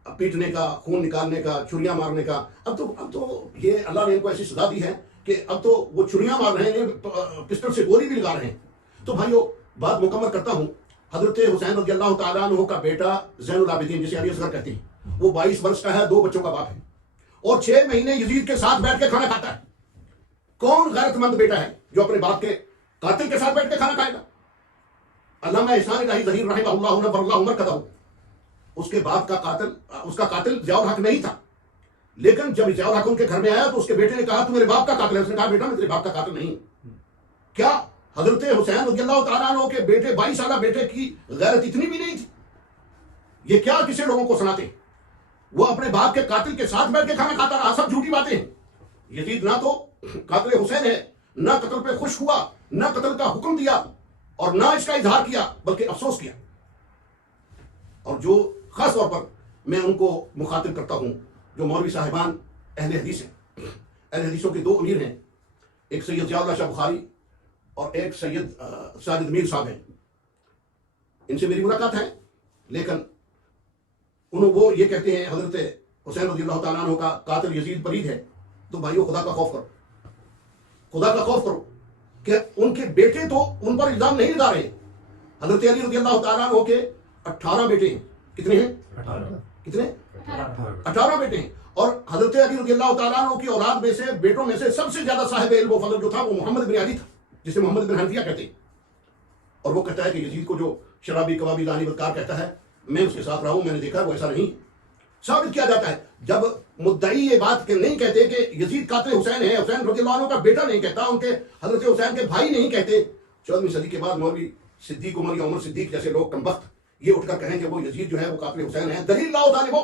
اب پیٹنے کا، خون نکالنے کا، چھریاں مارنے کا، اب تو یہ اللہ نے ان کو ایسی سزا دی ہے کہ کہ اب تو وہ چھریاں مار رہے ہیں، پسٹل سے گولی بھی لگا رہے ہیں. تو بھائیو بات مکمل کرتا ہوں. حضرت حسین رضی اللہ تعالیٰ عنہ کا بیٹا زین العابدین جسے علی اصغر کہتے ہیں، وہ 22 برس کا ہے، 2 بچوں کا باپ ہے، اور 6 مہینے یزید کے ساتھ بیٹھ کے کھانا کھاتا ہے. کون غیرت مند بیٹا ہے جو اپنے باپ کے قاتل کے ساتھ بیٹھ کے کھانا کھائے گا؟ علامہ احسان الہی ظہیر رحمہ اللہ نبر اللہ عمر قدہ، اس کے باپ کا قاتل، اس کا قاتل ضیاء الحق نہیں تھا، لیکن جب ضیاء الحق ان کے گھر میں آیا تو اس کے بیٹے نے کہا تو میرے باپ کا قاتل ہے. اس نے کہا بیٹا میں تیرے باپ کا قاتل نہیں. کیا حضرت حسین رضی اللہ تعالیٰ عنہ کے بیٹے 22 سالہ بیٹے کی غیرت اتنی بھی نہیں تھی؟ یہ کیا کسے لوگوں کو سناتے ہیں؟ وہ اپنے باپ کے قاتل کے ساتھ بیٹھ کے کھانا کھاتا رہا. سب جھوٹی باتیں ہیں. یزید نہ تو قاتل حسین ہے، نہ قتل پہ خوش ہوا، نہ قتل کا حکم دیا، اور نہ اس کا اظہار کیا، بلکہ افسوس کیا. اور جو خاص طور پر میں ان کو مخاطب کرتا ہوں جو مولوی صاحبان اہل حدیث ہیں، اہل حدیثوں کے 2 امیر ہیں، ایک سید ضیاء اللہ شاہ بخاری اور ایک سید ساجد میر صاحب ہیں. ان سے میری ملاقات ہے، لیکن وہ یہ کہتے ہیں حضرت حسین رضی اللہ تعالیٰ عنہ کا قاتل یزید پلید ہے. تو بھائیو خدا کا خوف کرو، خدا کا خوف کرو کہ ان کے بیٹے تو ان پر الزام نہیں لگا رہے. حضرت علی رضی اللہ تعالیٰ عنہ کے 18 بیٹے ہیں. کتنے ہیں؟ 18 بیٹے ہیں. اور حضرت علی رضی اللہ تعالیٰ عنہ کی اولاد میں سے، بیٹوں میں سے سب سے زیادہ صاحب علم و فضل جو تھا وہ محمد بن علی تھا، جسے محمد بن حنفیہ کہتے ہیں. اور وہ کہتا ہے کہ یزید کو جو شرابی کبابی لانی بدکار کہتا ہے، میں اس کے ساتھ رہا ہوں، میں نے دیکھا وہ ایسا نہیں. ثابت کیا جاتا ہے جب مدعی یہ بات کہ نہیں کہتے کہ یزید قاتل حسین ہے، حسین رضی اللہ عنہ کا بیٹا نہیں کہتا، ان کے حضرت حسین کے بھائی نہیں کہتے. 14ویں صدی کے بعد مولوی صدیق عمر یا عمر صدیق جیسے لوگ کمبخت یہ اٹھ کر کہیں کہ وہ یزید جو ہے وہ قاتل حسین ہے، دلیل لاؤ طالبو.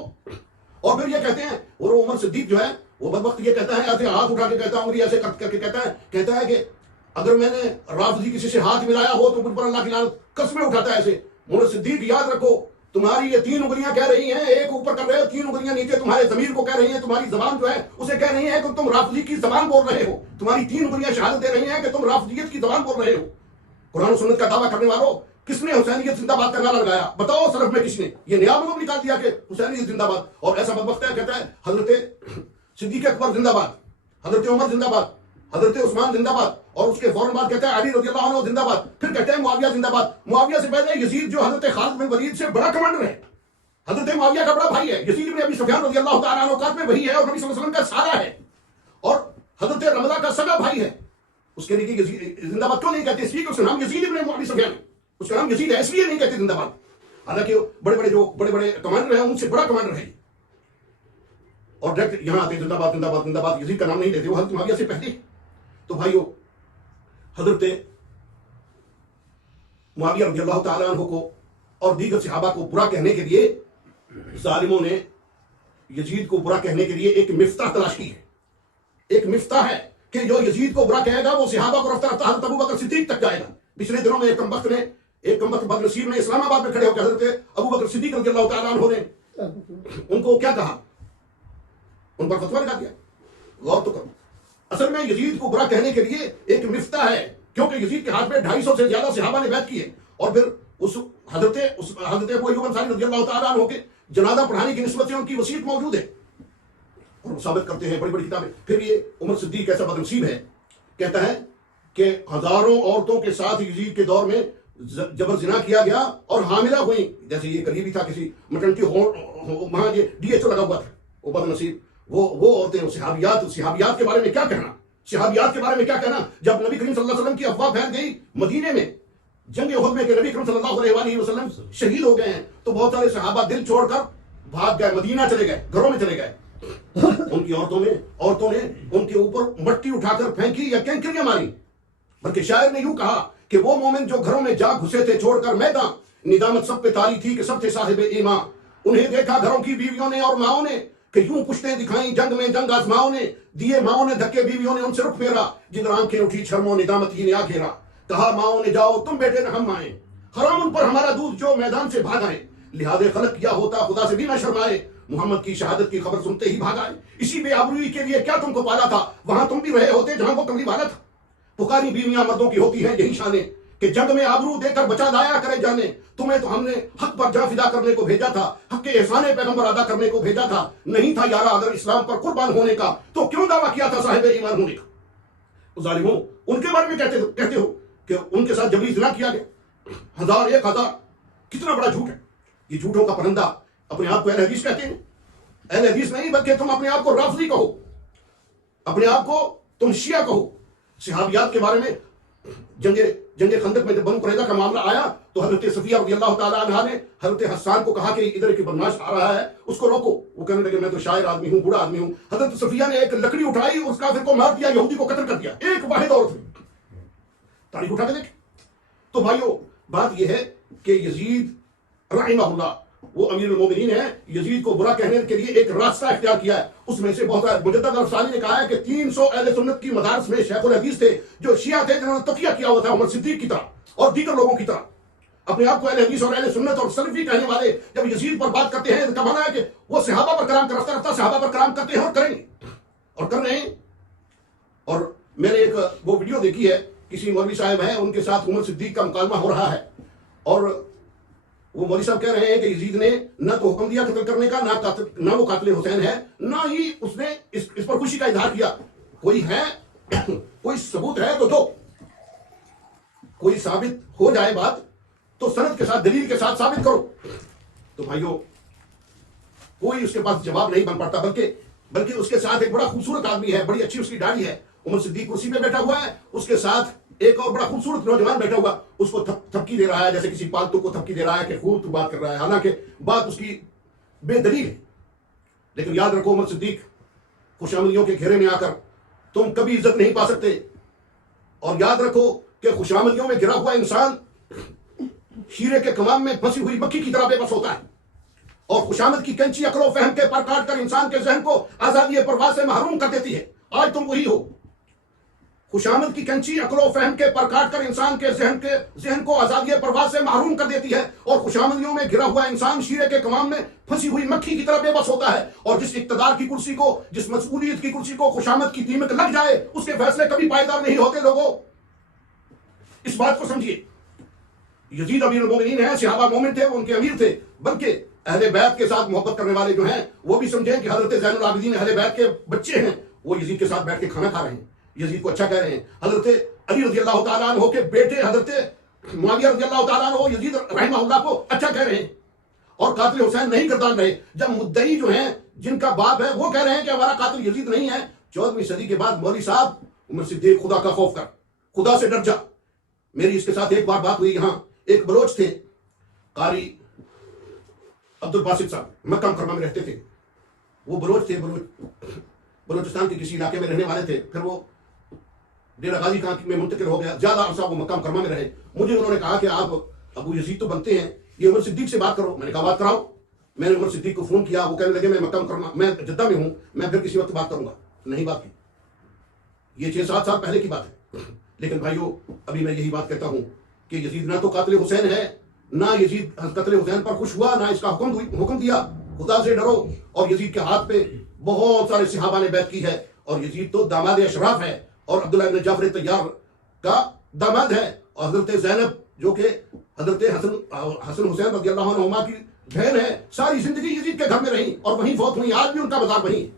اور پھر یہ کہتے ہیں، اور وہ عمر صدیق جو ہے وہ بدبخت یہ کہتا ہے، ایسے ہاتھ اٹھا کے کہتا ہوں، ایسے کر کے کہتا ہے کہ اگر میں نے رافضی کسی سے ہاتھ ملایا ہو تو مجھ پر اللہ کی لعنت. قسمیں اٹھاتا ہے ایسے. عمر صدیق یاد رکھو تمہاری یہ 3 انگلیاں کہہ رہی ہیں، ایک اوپر کر رہے ہو، 3 انگلیاں نیچے تمہارے ضمیر کو کہہ رہی ہیں، تمہاری زبان جو ہے اسے کہہ رہی ہے کہ تم رافضی کی زبان بول رہے ہو، تمہاری 3 انگلیاں شہادت دے رہی ہیں کہ تم رافضیت کی زبان بول رہے ہو. قرآن و سنت کا دعویٰ کرنے والوں، کس نے حسینیت زندہ باد کا نعرہ لگایا؟ بتاؤ سلف میں کس نے یہ نیا مذہب نکال دیا کہ حسینیت زندہ باد؟ اور ایسا بدبخت ہے کہتا ہے حضرت صدیق اکبر زندہ باد، حضرت عمر زندہ باد، حضرت عثمان زندہ باد، اور اس کے فوراً بعد کہتا ہے علی رضی اللہ عنہ زندہ باد. پھر کہتے ہیں معاویہ زندہ باد. معاویہ سے پہلے یزید جو حضرت خالد بن ولید سے بڑا کمانڈر ہے، حضرت معاویہ کا بڑا بھائی ہے. یزید بن ابی سفیان رضی اللہ تعالیٰ عنہ کا میں وہی ہے اور نبی صلی اللہ علیہ وسلم کا سارا ہے، اور حضرت رمضان کا سگا بھائی ہے. اس کے لیے یزید زندہ باد کیوں نہیں کہتے؟ اس لیے کہ اس کا نام یزید بن ابی سفیان ہے، اس کا نام یزید ہے، اس لیے نہیں کہتے زندہ باد. حالانکہ بڑے بڑے کمانڈر ہیں، ان سے بڑا کمانڈر ہے. اور ڈائریکٹ یہاں آتے زندہ باد زندہ باد زندہ باد، یزید کا نام نہیں لیتے، وہ حضرت معاویہ سے پہلے. تو بھائیو حضرت معاویہ رضی اللہ تعالیٰ عنہ کو اور دیگر صحابہ کو برا کہنے کے لیے ظالموں نے یزید کو برا کہنے کے لیے ایک مفتاح تلاش کی ہے. ایک مفتاح ہے کہ جو یزید کو برا کہے گا وہ صحابہ کو رفتہ رفتہ حضرت ابوبکر صدیق تک جائے گا. پچھلے دنوں میں ایک کمبخت بدنصیب نے اسلام آباد میں کھڑے ہو کے حضرت ابوبکر صدیق رضی اللہ تعالیٰ عنہ نے ان کو کیا کہا؟ ان پر فتویٰ لگا دیا. غور تو کرو. اصل میں یزید کو برا کہنے کے لیے ایک مفتاح ہے، کیونکہ یزید کے ہاتھ میں 250 سے زیادہ صحابہ نے بیعت کی ہے. اور پھر اس حضرت ابو ایوب انصاری رضی اللہ تعالیٰ عنہ کے جنازہ پڑھانے کی نسبت سے ان کی وصیت موجود ہے، اور وہ ثابت کرتے ہیں بڑی بڑی کتابیں. پھر یہ عمر صدیق ایسا بدنصیب ہے، کہتا ہے کہ ہزاروں عورتوں کے ساتھ یزید کے دور میں جبر زنا کیا گیا اور حاملہ ہوئی. جیسے یہ قریبی تھا کسی مٹرنٹی وہاں یہ DHO لگا ہوا تھا. وہ بدنصیب وہ عورتیں صحابیات کے بارے میں کیا کہنا، صحابیات کے بارے میں کیا کہنا. جب نبی کریم صلی اللہ علیہ وسلم کی افواہ پھیل گئی مدینے میں جنگ احد میں کہ نبی کریم صلی اللہ علیہ وسلم شہید ہو گئے ہیں، تو بہت سارے صحابہ دل چھوڑ کر بھاگ گئے، مدینہ چلے گئے، گھروں میں چلے گئے. ان کی عورتوں نے ان کے اوپر مٹی اٹھا کر پھینکی یا کینکریاں ماری. بلکہ شاعر نے یوں کہا کہ وہ مومن جو گھروں میں جا گھسے تھے چھوڑ کر میدان، ندامت سب پہ تاری تھی کہ سب تھے صاحب ایمان. انہیں دیکھا گھروں کی بیویوں نے اور ماؤں نے کہ یوں پشتیں دکھائیں جنگ میں جنگ آزماؤں نے، دیے ماؤں نے دھکے بیویوں نے ان سے رخ پھیرا، جدھر آنکھیں اٹھی شرم و ندامت ہی نے آ گھیرا. کہا ماؤں نے جاؤ تم بیٹے نہ ہم آئیں، حرام ان پر ہمارا دودھ جو میدان سے بھاگ آئے. لحاظ خلق کیا ہوتا خدا سے بھی نہ شرمائے، محمد کی شہادت کی خبر سنتے ہی بھاگ آئے. اسی بے آبروئی کے لیے کیا تم کو پالا تھا، وہاں تم بھی رہے ہوتے جہاں وہ کملی والا تھا. پکاری بیویاں مردوں کی ہوتی ہیں یہی شانیں کہ جنگ میں آبرو دے کر بچا لایا کرے جانے. تمہیں تو ہم نے حق پر جان فدا کرنے کو بھیجا تھا، حق کے احسان پیغمبر ادا کرنے کو بھیجا تھا. نہیں تھا یارا اگر اسلام پر قربان ہونے کا تو کیوں دعویٰ کیا تھا صاحب ایمان ہونے کا. ظالموں ان کے بارے میں کہتے ہو کہ ان کے ساتھ جبری زنا کیا گیا، 1000 کتنا بڑا جھوٹ ہے۔ یہ جھوٹوں کا پرندہ اپنے آپ کو اہل حدیث کہتے ہیں، اہل حدیث نہیں بلکہ تم اپنے آپ کو رافضی کہو، اپنے آپ کو تم شیعہ کہو۔ صحابیات کے بارے میں جنگ خندق میں جب بنو قریظہ کا معاملہ آیا تو حضرت صفیہ رضی اللہ تعالیٰ عنہا نے حضرت حسان کو کہا کہ ادھر ایک بدماش آ رہا ہے، اس کو روکو۔ وہ کہنے لگے میں تو شاعر آدمی ہوں، بوڑھا آدمی ہوں۔ حضرت صفیہ نے ایک لکڑی اٹھائی، اس کافر کو مار دیا، یہودی کو قتل کر دیا، ایک واحد عورت نے۔ تاریخ اٹھا کے دیکھ۔ تو بھائیو بات یہ ہے کہ یزید رحمہ اللہ وہ امیر المومنین ہے، یزید کو برا کہنے کے لیے ایک راستہ اختیار کیا ہے۔ اس میں سے بہت سارے مجدد الافسانی نے کہا ہے کہ 300 اہل سنت کی مدارس میں شیخ الحدیث تھے جو شیعہ تھے، جنہوں نے تقیہ کیا ہوا تھا عمر صدیق کی طرح اور دیگر لوگوں کی طرح۔ اپنے آپ کو اہل حدیث اور اہل سنت اور سلفی کہنے والے جب یزید پر بات کرتے ہیں تو مانا ہے کہ وہ صحابہ پر کلام رفتہ رفتہ صحابہ پر کلام کرتے ہیں اور کریں گے اور کر رہے ہیں۔ اور میں نے ایک وہ ویڈیو دیکھی ہے، کسی مولوی صاحب ہیں، ان کے ساتھ عمر صدیق کا مکالمہ ہو رہا ہے اور وہ مولوی صاحب کہہ رہے ہیں کہ یزید نے نہ تو حکم دیا قتل کرنے کا، نہ وہ قاتل حسین ہے، نہ ہی اس نے اس پر خوشی کا اظہار کیا۔ کوئی ہے، کوئی ثبوت ہے تو دو، کوئی ثابت ہو جائے بات تو سند کے ساتھ دلیل کے ساتھ ثابت کرو۔ تو بھائیو کوئی اس کے پاس جواب نہیں بن پڑتا، بلکہ اس کے ساتھ ایک بڑا خوبصورت آدمی ہے، بڑی اچھی اس کی داڑھی ہے، عمر صدیق کرسی پہ بیٹھا ہوا ہے، اس کے ساتھ ایک اور بڑا خوبصورت نوجوان بیٹھا ہوا، اس کو تھپکی دے رہا ہے جیسے کسی پالتو کو تھپکی دے رہا ہے کہ خوب تو بات کر رہا ہے، حالانکہ بات اس کی بے دلیل ہے۔ لیکن یاد رکھو عمر صدیق، خوشامدیوں کے گھیرے میں آ کر تم کبھی عزت نہیں پا سکتے، اور یاد رکھو کہ خوشامدیوں میں گرا ہوا انسان شیرے کے کمام میں پھنسی ہوئی مکھی کی طرح بے بس ہوتا ہے، اور خوشامد کی کینچی عقل و فہم کے پر کاٹ کر انسان کے ذہن کو آزادی پرواز سے محروم کر دیتی ہے۔ آج تم وہی ہو۔ خوشامد کی کنچی عقل و فہم کے پر کاٹ کر انسان کے ذہن کو آزادی پرواز سے محروم کر دیتی ہے، اور خوشامدیوں میں گرا ہوا انسان شیرے کے کمام میں پھنسی ہوئی مکھی کی طرح بے بس ہوتا ہے، اور جس اقتدار کی کرسی کو، جس مسئولیت کی کرسی کو خوشامد کی دیمک لگ جائے، اس کے فیصلے کبھی پائیدار نہیں ہوتے۔ لوگوں اس بات کو سمجھیے، یزید امیر المومنین ہیں، صحابہ مومن تھے، وہ ان کے امیر تھے، بلکہ اہل بیت کے ساتھ محبت کرنے والے جو ہیں وہ بھی سمجھیں کہ حضرت زین العابدین اہل بیت کے بچے ہیں، وہ یزید کے ساتھ بیٹھ کے کھانا کھا رہے ہیں، یزید کو اچھا کہہ رہے ہیں۔ حضرت علی رضی اللہ تعالیٰ عنہ کے بیٹے حضرت معاویہ رضی اللہ تعالیٰ عنہ یزید رحمہ اللہ کو اچھا کہہ رہے ہیں، اور قاتل حسین نہیں گردان رہے، جب مدعی جو ہیں جن کا باپ ہے وہ کہہ رہے ہیں کہ ہمارا قاتل یزید نہیں ہے۔ 14ویں صدی کے بعد مولوی صاحب عمر صدیق خدا کا خوف کر، خدا سے ڈر جا۔ میری اس کے ساتھ ایک بار بات ہوئی، یہاں ایک بلوچ تھے، قاری عبد الباسط صاحب، مکہ مکرمہ میں رہتے تھے، وہ بلوچ تھے، بلوچستان کے کسی علاقے میں رہنے والے تھے، پھر وہ ڈیرہ غازی خان میں منتقل ہو گیا، زیادہ عرصہ وہ مکہ مکرمہ میں رہے۔ مجھے انہوں نے کہا کہ آپ ابو یزید تو بنتے ہیں، یہ عمر صدیق سے بات کرو۔ میں نے کہا بات کراؤ۔ میں نے عمر صدیق کو فون کیا، وہ کہنے لگے میں مکہ مکرمہ، میں جدہ میں ہوں، میں پھر کسی وقت بات کروں گا۔ نہیں بات کی، یہ 6-7 سال پہلے کی بات ہے۔ لیکن بھائیو ابھی میں یہی بات کہتا ہوں کہ یزید نہ تو قاتل حسین ہے، نہ یزید قتل حسین پر خوش ہوا، نہ اس کا حکم دیا۔ خدا سے ڈرو۔ اور یزید کے ہاتھ پہ بہت سارے صحابہ نے بیعت کی ہے، اور یزید تو داماد اشراف ہے، اور عبداللہ ابن جعفر طیار کا داماد ہے، اور حضرت زینب جو کہ حضرت حسن حسین رضی اللہ عنہما کی بہن ہے، ساری زندگی یزید کے گھر میں رہیں اور وہیں فوت ہوئی، آج بھی ان کا مزار وہیں ہے۔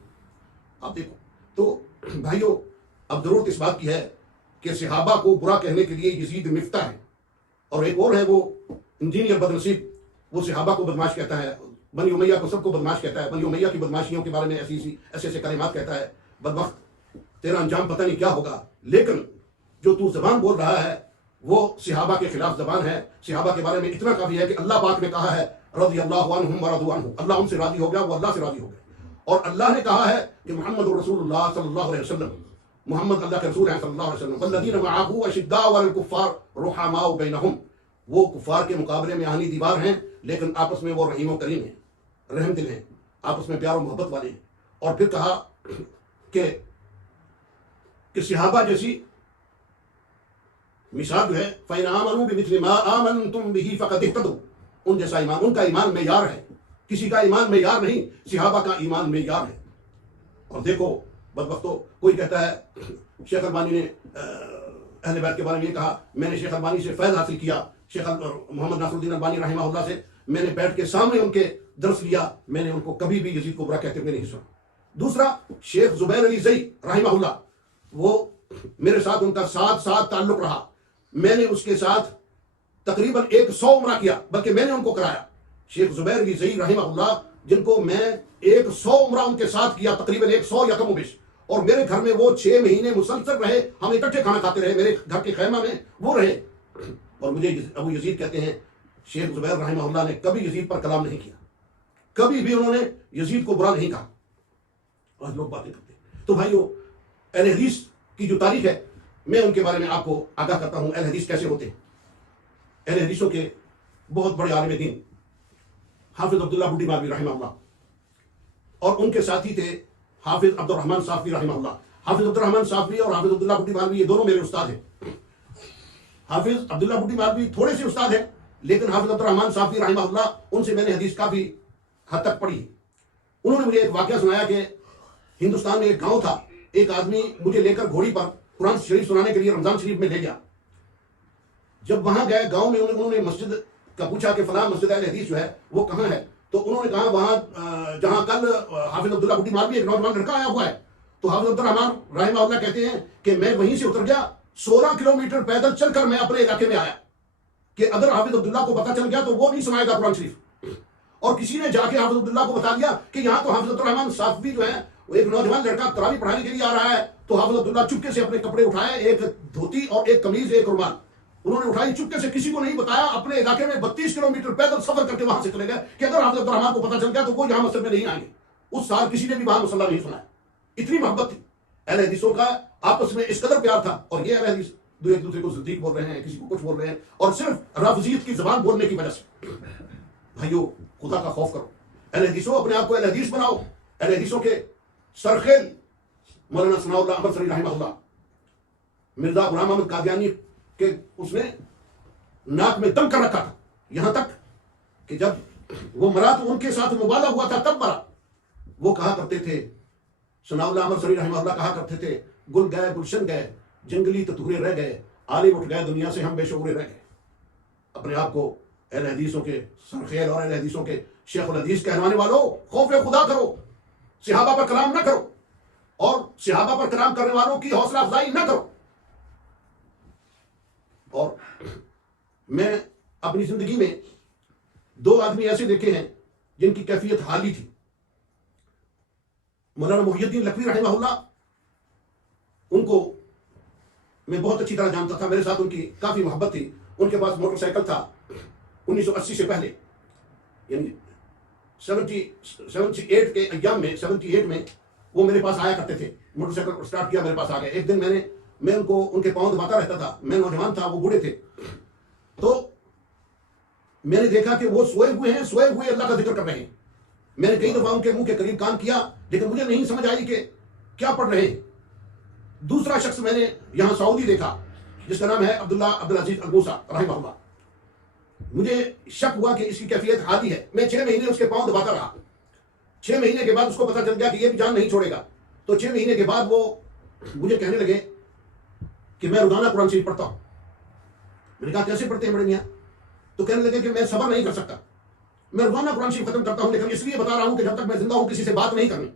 آپ دیکھو تو بھائیو اب ضرورت اس بات کی ہے کہ صحابہ کو برا کہنے کے لیے یزید مفتاح ہے، اور ایک اور ہے وہ انجینئر بدنصیب، وہ صحابہ کو بدماش کہتا ہے، بنی امیہ کو سب کو بدماش کہتا ہے، بنی امیہ کی بدماشیوں کے بارے میں ایسے کلمات کہتا ہے۔ بدبخت تیرا انجام پتہ نہیں کیا ہوگا، لیکن جو تو زبان بول رہا ہے وہ صحابہ کے خلاف زبان ہے۔ صحابہ کے بارے میں اتنا کافی ہے کہ اللہ پاک نے کہا ہے رضی اللہ عنہم ورضوا عنہ، اللہ ان سے راضی ہو گیا، وہ اللہ سے راضی ہو گئے، اور اللہ نے کہا ہے کہ محمد رسول اللہ صلی اللہ علیہ وسلم، محمد اللہ کے رسول ہیں صلی اللہ علیہ وسلم، والذین معه اشداء علی الکفار رحماء بینہم، وہ کفار کے مقابلے میں آہنی دیوار ہیں، لیکن آپس میں وہ رحیم و کریم ہیں، رحم دل ہیں، آپس میں پیار و محبت والے ہیں۔ اور پھر کہا کہ صحابہ جیسی مثال جو ہے فَإِنْ آمَنُوا بِمِثْلِ مَا آمَنْتُمْ بِهِ فَقَدْ اهْتَدُوا، ان جیسا ایمان، ان کا ایمان معیار ہے، کسی کا ایمان معیار نہیں، صحابہ کا ایمان معیار ہے۔ اور دیکھو بدبختو، کوئی کہتا ہے شیخ البانی نے اہل بیت کے بارے میں یہ کہا، میں نے شیخ البانی سے فیض حاصل کیا، شیخ محمد ناصر الدین البانی رحمہ اللہ سے میں نے بیٹھ کے سامنے ان کے درس لیا، میں نے ان کو کبھی بھی یزید کو برا کہتے ہوئے نہیں سنا۔ دوسرا شیخ زبیر علی زئی رحمہ اللہ، وہ میرے ساتھ ان کا 7 تعلق رہا. میں نے اس کے ساتھ تقریباً 100 عمرہ کیا، بلکہ میں نے ان کو کرایا. شیخ زبیر رضوی رحمہ اللہ، جن کو میں 100 عمرہ ان کے ساتھ کیا، تقریباً 100 یا کم و بیش، اور میرے گھر میں وہ 6 مہینے مسلسل رہے. ہم اکٹھے کھانا کھاتے رہے، میرے گھر کے خیمہ میں وہ رہے. اور مجھے ابو یزید کہتے ہیں شیخ زبیر رحمہ اللہ نے کبھی یزید پر کلام نہیں کیا، کبھی بھی انہوں نے یزید کو برا نہیں کہا. آج لوگ باتیں کرتے ہیں. تو بھائیو، اہل حدیث کی جو تاریخ ہے، میں ان کے بارے میں آپ کو آگاہ کرتا ہوں. اہل حدیث کیسے ہوتے ہیں؟ اہل حدیثوں کے بہت بڑے عالم دین حافظ عبداللہ بڈی مالوی رحمہ اللہ، اور ان کے ساتھی تھے حافظ عبد الرحمن صافی رحمہ اللہ. حافظ عبد الرحمن صافی اور حافظ عبداللہ بڈی مالوی یہ دونوں میرے استاد ہیں. حافظ عبداللہ بڈی مالوی تھوڑے سے استاد ہیں، لیکن حافظ عبد الرحمن صافی رحمہ اللہ، ان سے میں نے حدیث کافی حد تک پڑھی. انہوں نے مجھے ایک واقعہ سنایا کہ ہندوستان میں ایک گاؤں تھا، ایک آدمی مجھے لے کر گھوڑی پر قرآن شریف سنانے کے لیے رمضان شریف میں لے گیا. جب وہاں گئے گاؤں میں، انہوں نے مسجد کا پوچھا کہ فلاں مسجد اہل حدیث جو ہے وہ کہاں ہے. تو انہوں نے کہا وہاں جہاں کل حافظ عبداللہ بڈی مالوی ایک نوجوان لڑکا آیا ہوا ہے. تو حافظ عبد الرحمن رحمہ اللہ کہتے ہیں کہ میں وہیں سے اتر گیا، 16 کلومیٹر پیدل چل کر میں اپنے علاقے میں آیا کہ اگر حافظ عبداللہ کو پتہ چل گیا تو وہ نہیں سنائے گا قرآن شریف. اور کسی نے جا کے حافظ عبداللہ کو بتا دیا کہ یہاں تو حافظ عبد الرحمن صافی جو ہے وہ ایک نوجوان لڑکا تراویح پڑھانے کے لیے آ رہا ہے. تو حافظ عبداللہ چپکے سے اپنے کپڑے اٹھائے، ایک دھوتی اور ایک قمیض، ایک رومال انہوں نے اٹھائی، چپکے سے کسی کو نہیں بتایا، اپنے علاقے میں 32 کلومیٹر پیدل سفر کر کے وہاں سے چلے گئے کہ اگر حافظ عبد الرحمن کو پتہ چل گیا تو وہ یہاں مسجد میں نہیں آئیں گے. اس سال کسی نے بھی وہاں مصلی نہیں سنایا. اتنی محبت تھی اہل حدیثوں کا، آپس میں اس قدر پیار تھا. اور یہ اہل حدیث دو ایک دوسرے کو صدیق بول رہے ہیں، کسی کو کچھ بول رہے ہیں، اور صرف رافضیت کی زبان بولنے کی وجہ سے. بھائیو، خدا کا خوف کرو. اہل حدیثوں، اپنے آپ کو اہل حدیث بناؤ. اہل حدیثوں کے سرخیل مولانا ثناء اللہ امرسری رحمہ اللہ، مرزا غلام احمد قادیانی کے اس نے ناک میں دم کر رکھا تھا، یہاں تک کہ جب وہ مرا تو ان کے ساتھ مبالغہ ہوا تھا تب مرا. وہ کہا کرتے تھے، ثناء اللہ امرسری رحمہ اللہ کہا کرتے تھے، گل گئے گلشن گئے، جنگلی تتورے رہ گئے، عالم اٹھ گئے دنیا سے ہم بے شعورے رہ گئے. اپنے آپ کو اہل حدیثوں کے سرخیل اور اہل حدیثوں کے شیخ الحدیث کہلوانے والوں، خوف خدا کرو. صحابہ پر کلام نہ کرو، اور صحابہ پر کلام کرنے والوں کی حوصلہ افزائی نہ کرو. اور میں اپنی زندگی میں 2 آدمی ایسے دیکھے ہیں جن کی کیفیت حالی تھی. مولانا محی الدین لکھوی رحمہ اللہ، ان کو میں بہت اچھی طرح جانتا تھا، میرے ساتھ ان کی کافی محبت تھی. ان کے پاس موٹر سائیکل تھا 1980 سے پہلے، یعنی 78 کے ایام میں، 78 میں وہ میرے پاس آیا کرتے تھے. موٹر سائیکل اسٹارٹ کیا، میرے پاس آ گئے. ایک دن میں ان کو ان کے پاؤں دباتا رہتا تھا. میں نوجوان تھا، وہ بوڑھے تھے. تو میں نے دیکھا کہ وہ سوئے ہوئے اللہ کا ذکر کر رہے ہیں. میں نے کئی دفعہ ان کے منہ کے قریب کان کیا، لیکن مجھے نہیں سمجھ آئی کہ کیا پڑھ رہے ہیں. دوسرا شخص میں نے یہاں سعودی دیکھا جس کا نام ہے عبداللہ عبدالعزیز الموسیٰ رحمہ اللہ. مجھے شک ہوا کہ اس کی کیفیت حالی ہے. میں 6 مہینے اس کے پاؤں دباتا رہا. 6 مہینے کے بعد اس کو پتہ چل گیا کہ یہ بھی جان نہیں چھوڑے گا. تو 6 مہینے کے بعد وہ مجھے کہنے لگے کہ میں روزانہ قرآن شریف پڑھتا ہوں. میں نے کہا کیسے پڑھتے ہیں بڑے میاں؟ تو کہنے لگے کہ میں صبر نہیں کر سکتا، میں روزانہ قرآن شریف ختم کرتا ہوں، لیکن اس لیے بتا رہا ہوں کہ جب تک میں زندہ ہوں کسی سے بات نہیں کرنی.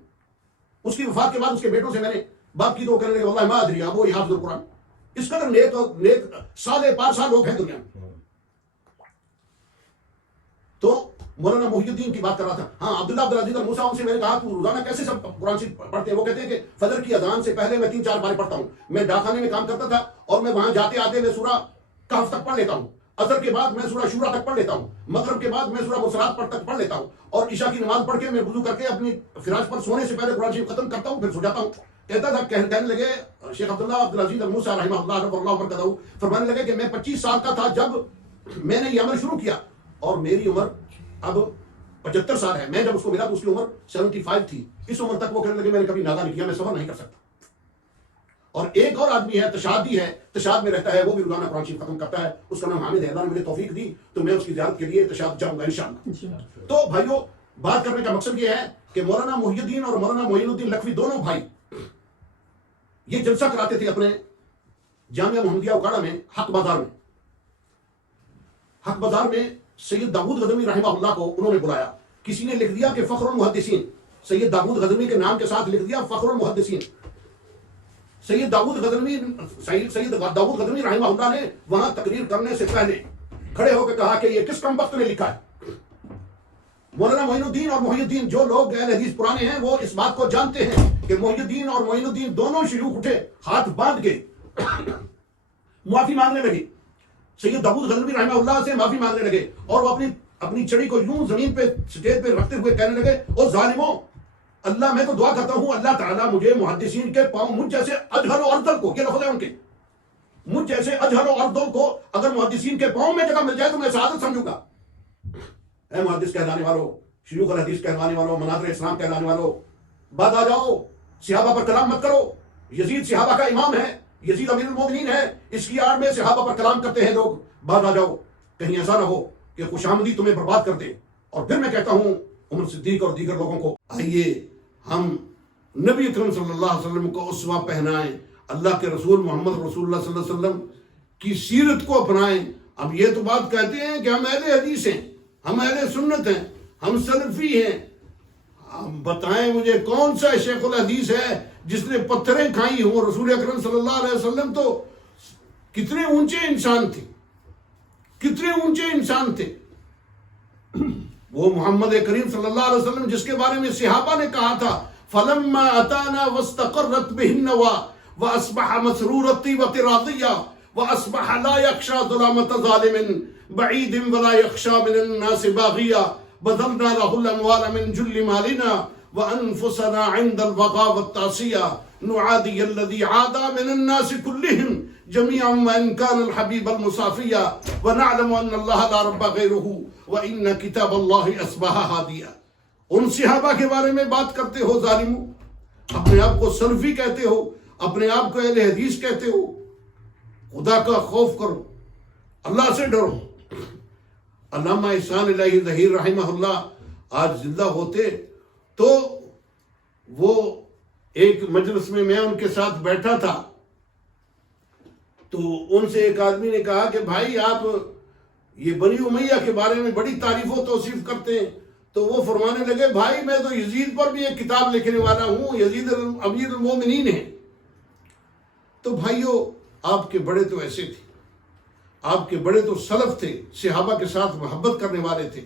اس کی وفات کے بعد اس کے بیٹوں سے میں نے بات کی تو وہ کہنے لگے واللہ ما ادری ابو حافظ القرآن. اس قدر نیک سالے پارسال لوگ ہیں دنیا میں. تو مولانا محی الدین کی بات کر رہا تھا. ہاں، عبداللہ عبدالعزیز الموسیٰ، ان سے میں نے کہا تو روزانہ کیسے سب قرآن شریف پڑھتے ہیں؟ وہ کہتے ہیں کہ فجر کی اذان سے پہلے میں 3-4 بار پڑھتا ہوں. میں ڈاکخانے میں کام کرتا تھا اور میں وہاں جاتے آتے میں سورہ کہف تک پڑھ لیتا ہوں. عصر کے بعد میں سورہ شورا تک پڑھ لیتا ہوں. مغرب کے بعد میں سورہ مرسلات تک پڑھ لیتا ہوں. اور عشاء کی نماز پڑھ کے میں وضو کر کے اپنی فراش پر سونے سے پہلے قرآن شریف ختم کرتا ہوں، پھر سو جاتا ہوں. کہتا تھا، کہنے لگے شیخ عبداللہ عبدالعزیز الموسیٰ رحمہ اللہ رب اللہ برکتہ، فرمانے لگے کہ میں 25 سال کا تھا جب میں نے یہ عمل شروع کیا، اور میری عمر اب 75 سال ہے. میں جب اس کو ملا تو اس کی عمر 75 تھی. اس عمر تک وہ کہنے لگے میں نے کبھی ناغہ نہیں کیا، میں صبر نہیں کر سکتا. اور ایک اور آدمی ہے، تشادی ہے، تشاد میں رہتا ہے، وہ بھی روزانہ قرآن شریف ختم کرتا ہے. اس کا نام حامد ہے. اللہ نے مجھے توفیق دی تو میں اس کی زیارت کے لیے تشاد جاؤں گا انشاءاللہ. تو بھائیو، بات کرنے کا مقصد یہ ہے کہ مولانا محی الدین اور مولانا معین الدین لکھوی دونوں بھائی یہ جلسہ کراتے تھے اپنے جامعہ محمدیہ اکاڑا میں، حق بازار میں. حق بازار میں سید داؤد غزنوی رحمہ اللہ کو انہوں نے بلایا. کسی نے لکھ دیا کہ فخر المحدثین، سید داؤد غزنوی کے نام کے ساتھ لکھ دیا فخر المحدثین. سید داؤد غزنوی رحمہ اللہ نے وہاں تقریر کرنے سے پہلے کھڑے ہو کے کہا کہ یہ کس کم وقت نے لکھا ہے. مولانا معین الدین اور محی الدین جو لوگ اہل حدیث پرانے ہیں وہ اس بات کو جانتے ہیں کہ محی الدین اور معین الدین دونوں شیوخ اٹھے, ہاتھ باندھ کے معافی مانگنے لگے. سید داؤد غزنوی رحمہ اللہ سے معافی مانگنے لگے اور وہ اپنی چڑی کو یوں زمین پہ سٹیج پہ رکھتے ہوئے کہنے لگے, او ظالموں, اللہ میں تو دعا کرتا ہوں اللہ تعالیٰ مجھے محدثین کے پاؤں, مجھ جیسے اجہل و ارذل کو, یہ لفظ ہے ان کے, مجھ جیسے اجہل و ارذل کو اگر محدثین کے پاؤں میں جگہ مل جائے تو میں سعادت سمجھوں گا. اے محدث کہلانے والوں, شیوخ الحدیث کہلانے والوں, مناظر اسلام کہلانے والوں, بات آ جاؤ, صحابہ پر کلام مت کرو. یزید صحابہ کا امام ہے, یزید امیر المومنین ہے, اس کی آڑ میں صحابہ پر کلام کرتے ہیں لوگ. بات آ جاؤ, کہیں ایسا نہ ہو کہ خوش آمدی تمہیں برباد کر دے. اور پھر میں کہتا ہوں عمر صدیق اور دیگر لوگوں کو, آئیے ہم نبی اکرم صلی اللہ علیہ وسلم کو اسوہ پہنائیں, اللہ کے رسول محمد رسول اللہ صلی اللہ علیہ وسلم کی سیرت کو اپنائیں. اب یہ تو بات کہتے ہیں کہ ہم اہل حدیث ہیں, ہم اہل سنت ہیں, ہم سلفی ہیں. بتائیں مجھے کون سا شیخ الحدیث ہے جس نے پتھریں کھائی ہوں؟ رسول اکرم صلی اللہ علیہ وسلم تو کتنے اونچے انسان تھے, کتنے اونچے انسان تھے. وہ محمد کریم صلی اللہ علیہ وسلم جس کے بارے میں صحابہ نے کہا تھا فَلَمَّا أَتَانَا وَاسْتَقَرَّتْ بِهِ النَّوَى وَأَصْبَحَ مَسْرُورَ الطِّيبَةِ رَاضِيًّا وَأَصْبَحَ لَا يَخْشَى ظُلَامَةَ ظَالِمٍ بَعِيدٍ وَلَا يَخْشَى مِنَ النَّاسِ بَاغِيًّا بَذَلْنَا لَهُ الْأَمْوَالَ مِنْ جُلِّ مَالِنَا وَأَنفُسَنَا عِنْدَ الْبَغَاوَةِ التَّعْصِيَةِ نُعَادِيَ الَّذِي عَادَى مِنَ النَّاسِ كُلِّهِمْ جميعا وإن كان الحبيب المصافيا ونعلم أن الله لا رب غيره وإن كتاب الله أصبح هاديا. ان صحابہ کے بارے میں بات کرتے ہو ظالموں, اپنے آپ کو سلفی کہتے ہو, اپنے آپ کو اہل حدیث کہتے ہو. خدا کا خوف کرو, اللہ سے ڈرو. علامہ احسان الہی ظہیر رحمہ اللہ آج زندہ ہوتے تو وہ ایک مجلس میں ان کے ساتھ بیٹھا تھا, تو ان سے ایک آدمی نے کہا کہ بھائی آپ یہ بنی امیہ کے بارے میں بڑی تعریف و توصیف کرتے ہیں. تو وہ فرمانے لگے بھائی میں تو یزید پر بھی ایک کتاب لکھنے والا ہوں, یزید امیر المومنین ہے. تو بھائیو آپ کے بڑے تو ایسے تھے, آپ کے بڑے تو سلف تھے, صحابہ کے ساتھ محبت کرنے والے تھے.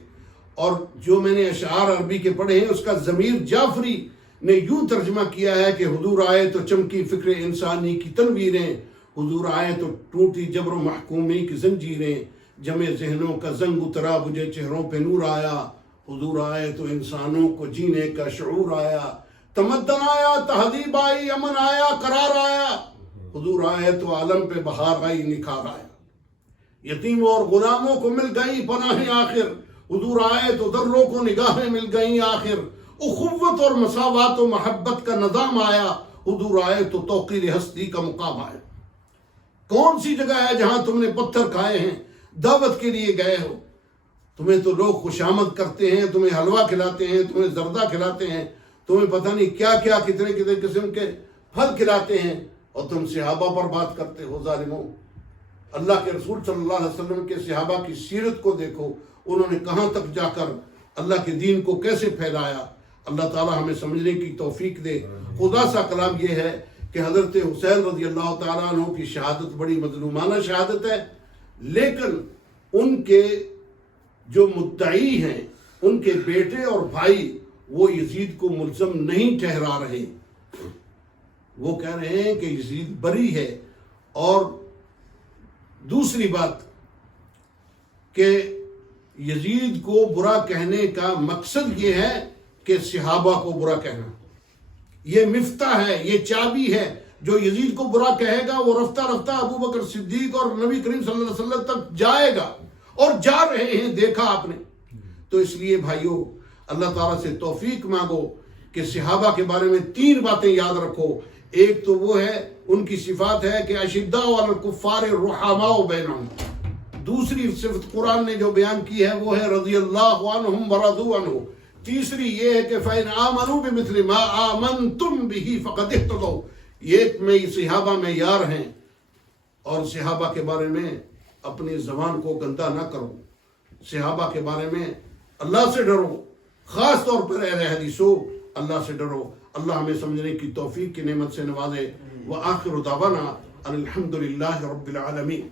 اور جو میں نے اشعار عربی کے پڑھے ہیں اس کا ضمیر جعفری نے یوں ترجمہ کیا ہے کہ حضور آئے تو چمکی فکر انسانی کی تنویریں, حضور آئے تو ٹوٹی جبر و محکومی کی زنجیریں, جمع ذہنوں کا زنگ اترا بجھے چہروں پہ نور آیا, حضور آئے تو انسانوں کو جینے کا شعور آیا, تمدن آیا, تہذیب آئی, امن آیا, قرار آیا, حضور آئے تو عالم پہ بہار آئی, نکھار آیا, یتیموں اور غلاموں کو مل گئی پناہیں آخر, حضور آئے تو دروں کو نگاہیں مل گئیں آخر, اخوت اور مساوات و محبت کا نظام آیا, حضور آئے تو توقیر ہستی کا مقام آیا. کون سی جگہ ہے جہاں تم نے پتھر کھائے ہیں, دعوت کے لیے گئے ہو, تمہیں تو لوگ خوشامد کرتے ہیں, تمہیں حلوہ کھلاتے ہیں, تمہیں زردہ کھلاتے ہیں, تمہیں پتہ نہیں کیا کیا کتنے کتنے قسم کے پھل کھلاتے ہیں, اور تم صحابہ پر بات کرتے ہو ظالموں. اللہ کے رسول صلی اللہ علیہ وسلم کے صحابہ کی سیرت کو دیکھو, انہوں نے کہاں تک جا کر اللہ کے دین کو کیسے پھیلایا. اللہ تعالی ہمیں سمجھنے کی توفیق دے. خدا سا کلام یہ ہے کہ حضرت حسین رضی اللہ تعالیٰ عنہ کی شہادت بڑی مظلومانہ شہادت ہے, لیکن ان کے جو مدعی ہیں, ان کے بیٹے اور بھائی, وہ یزید کو ملزم نہیں ٹھہرا رہے. وہ کہہ رہے ہیں کہ یزید بری ہے. اور دوسری بات کہ یزید کو برا کہنے کا مقصد یہ ہے کہ صحابہ کو برا کہنا. یہ مفتاح ہے, یہ چابی ہے. جو یزید کو برا کہے گا وہ رفتہ رفتہ ابو بکر صدیق اور نبی کریم صلی اللہ علیہ وسلم تک جائے گا, اور جا رہے ہیں, دیکھا آپ نے. تو اس لیے بھائیو اللہ تعالیٰ سے توفیق مانگو کہ صحابہ کے بارے میں 3 باتیں یاد رکھو. ایک تو وہ ہے, ان کی صفات ہے کہ اشداء علی الکفار رحماء بینہم. دوسری صفت قرآن نے جو بیان کی ہے وہ ہے رضی اللہ عنہم ورضوا عنہ. تیسری یہ ہے کہ فَإِنْ آمَنُوا بِمِثْلِ مَا آمَنْتُمْ بِهِ فَقَدْ اهْتَدَوْا. یہ میں صحابہ میں یار ہیں, اور صحابہ کے بارے میں اپنی زبان کو گندا نہ کرو. صحابہ کے بارے میں اللہ سے ڈرو, خاص طور پر اہل حدیثو اللہ سے ڈرو. اللہ ہمیں سمجھنے کی توفیق کی نعمت سے نوازے. وآخر دعوانا ان الحمد للہ رب العالمین.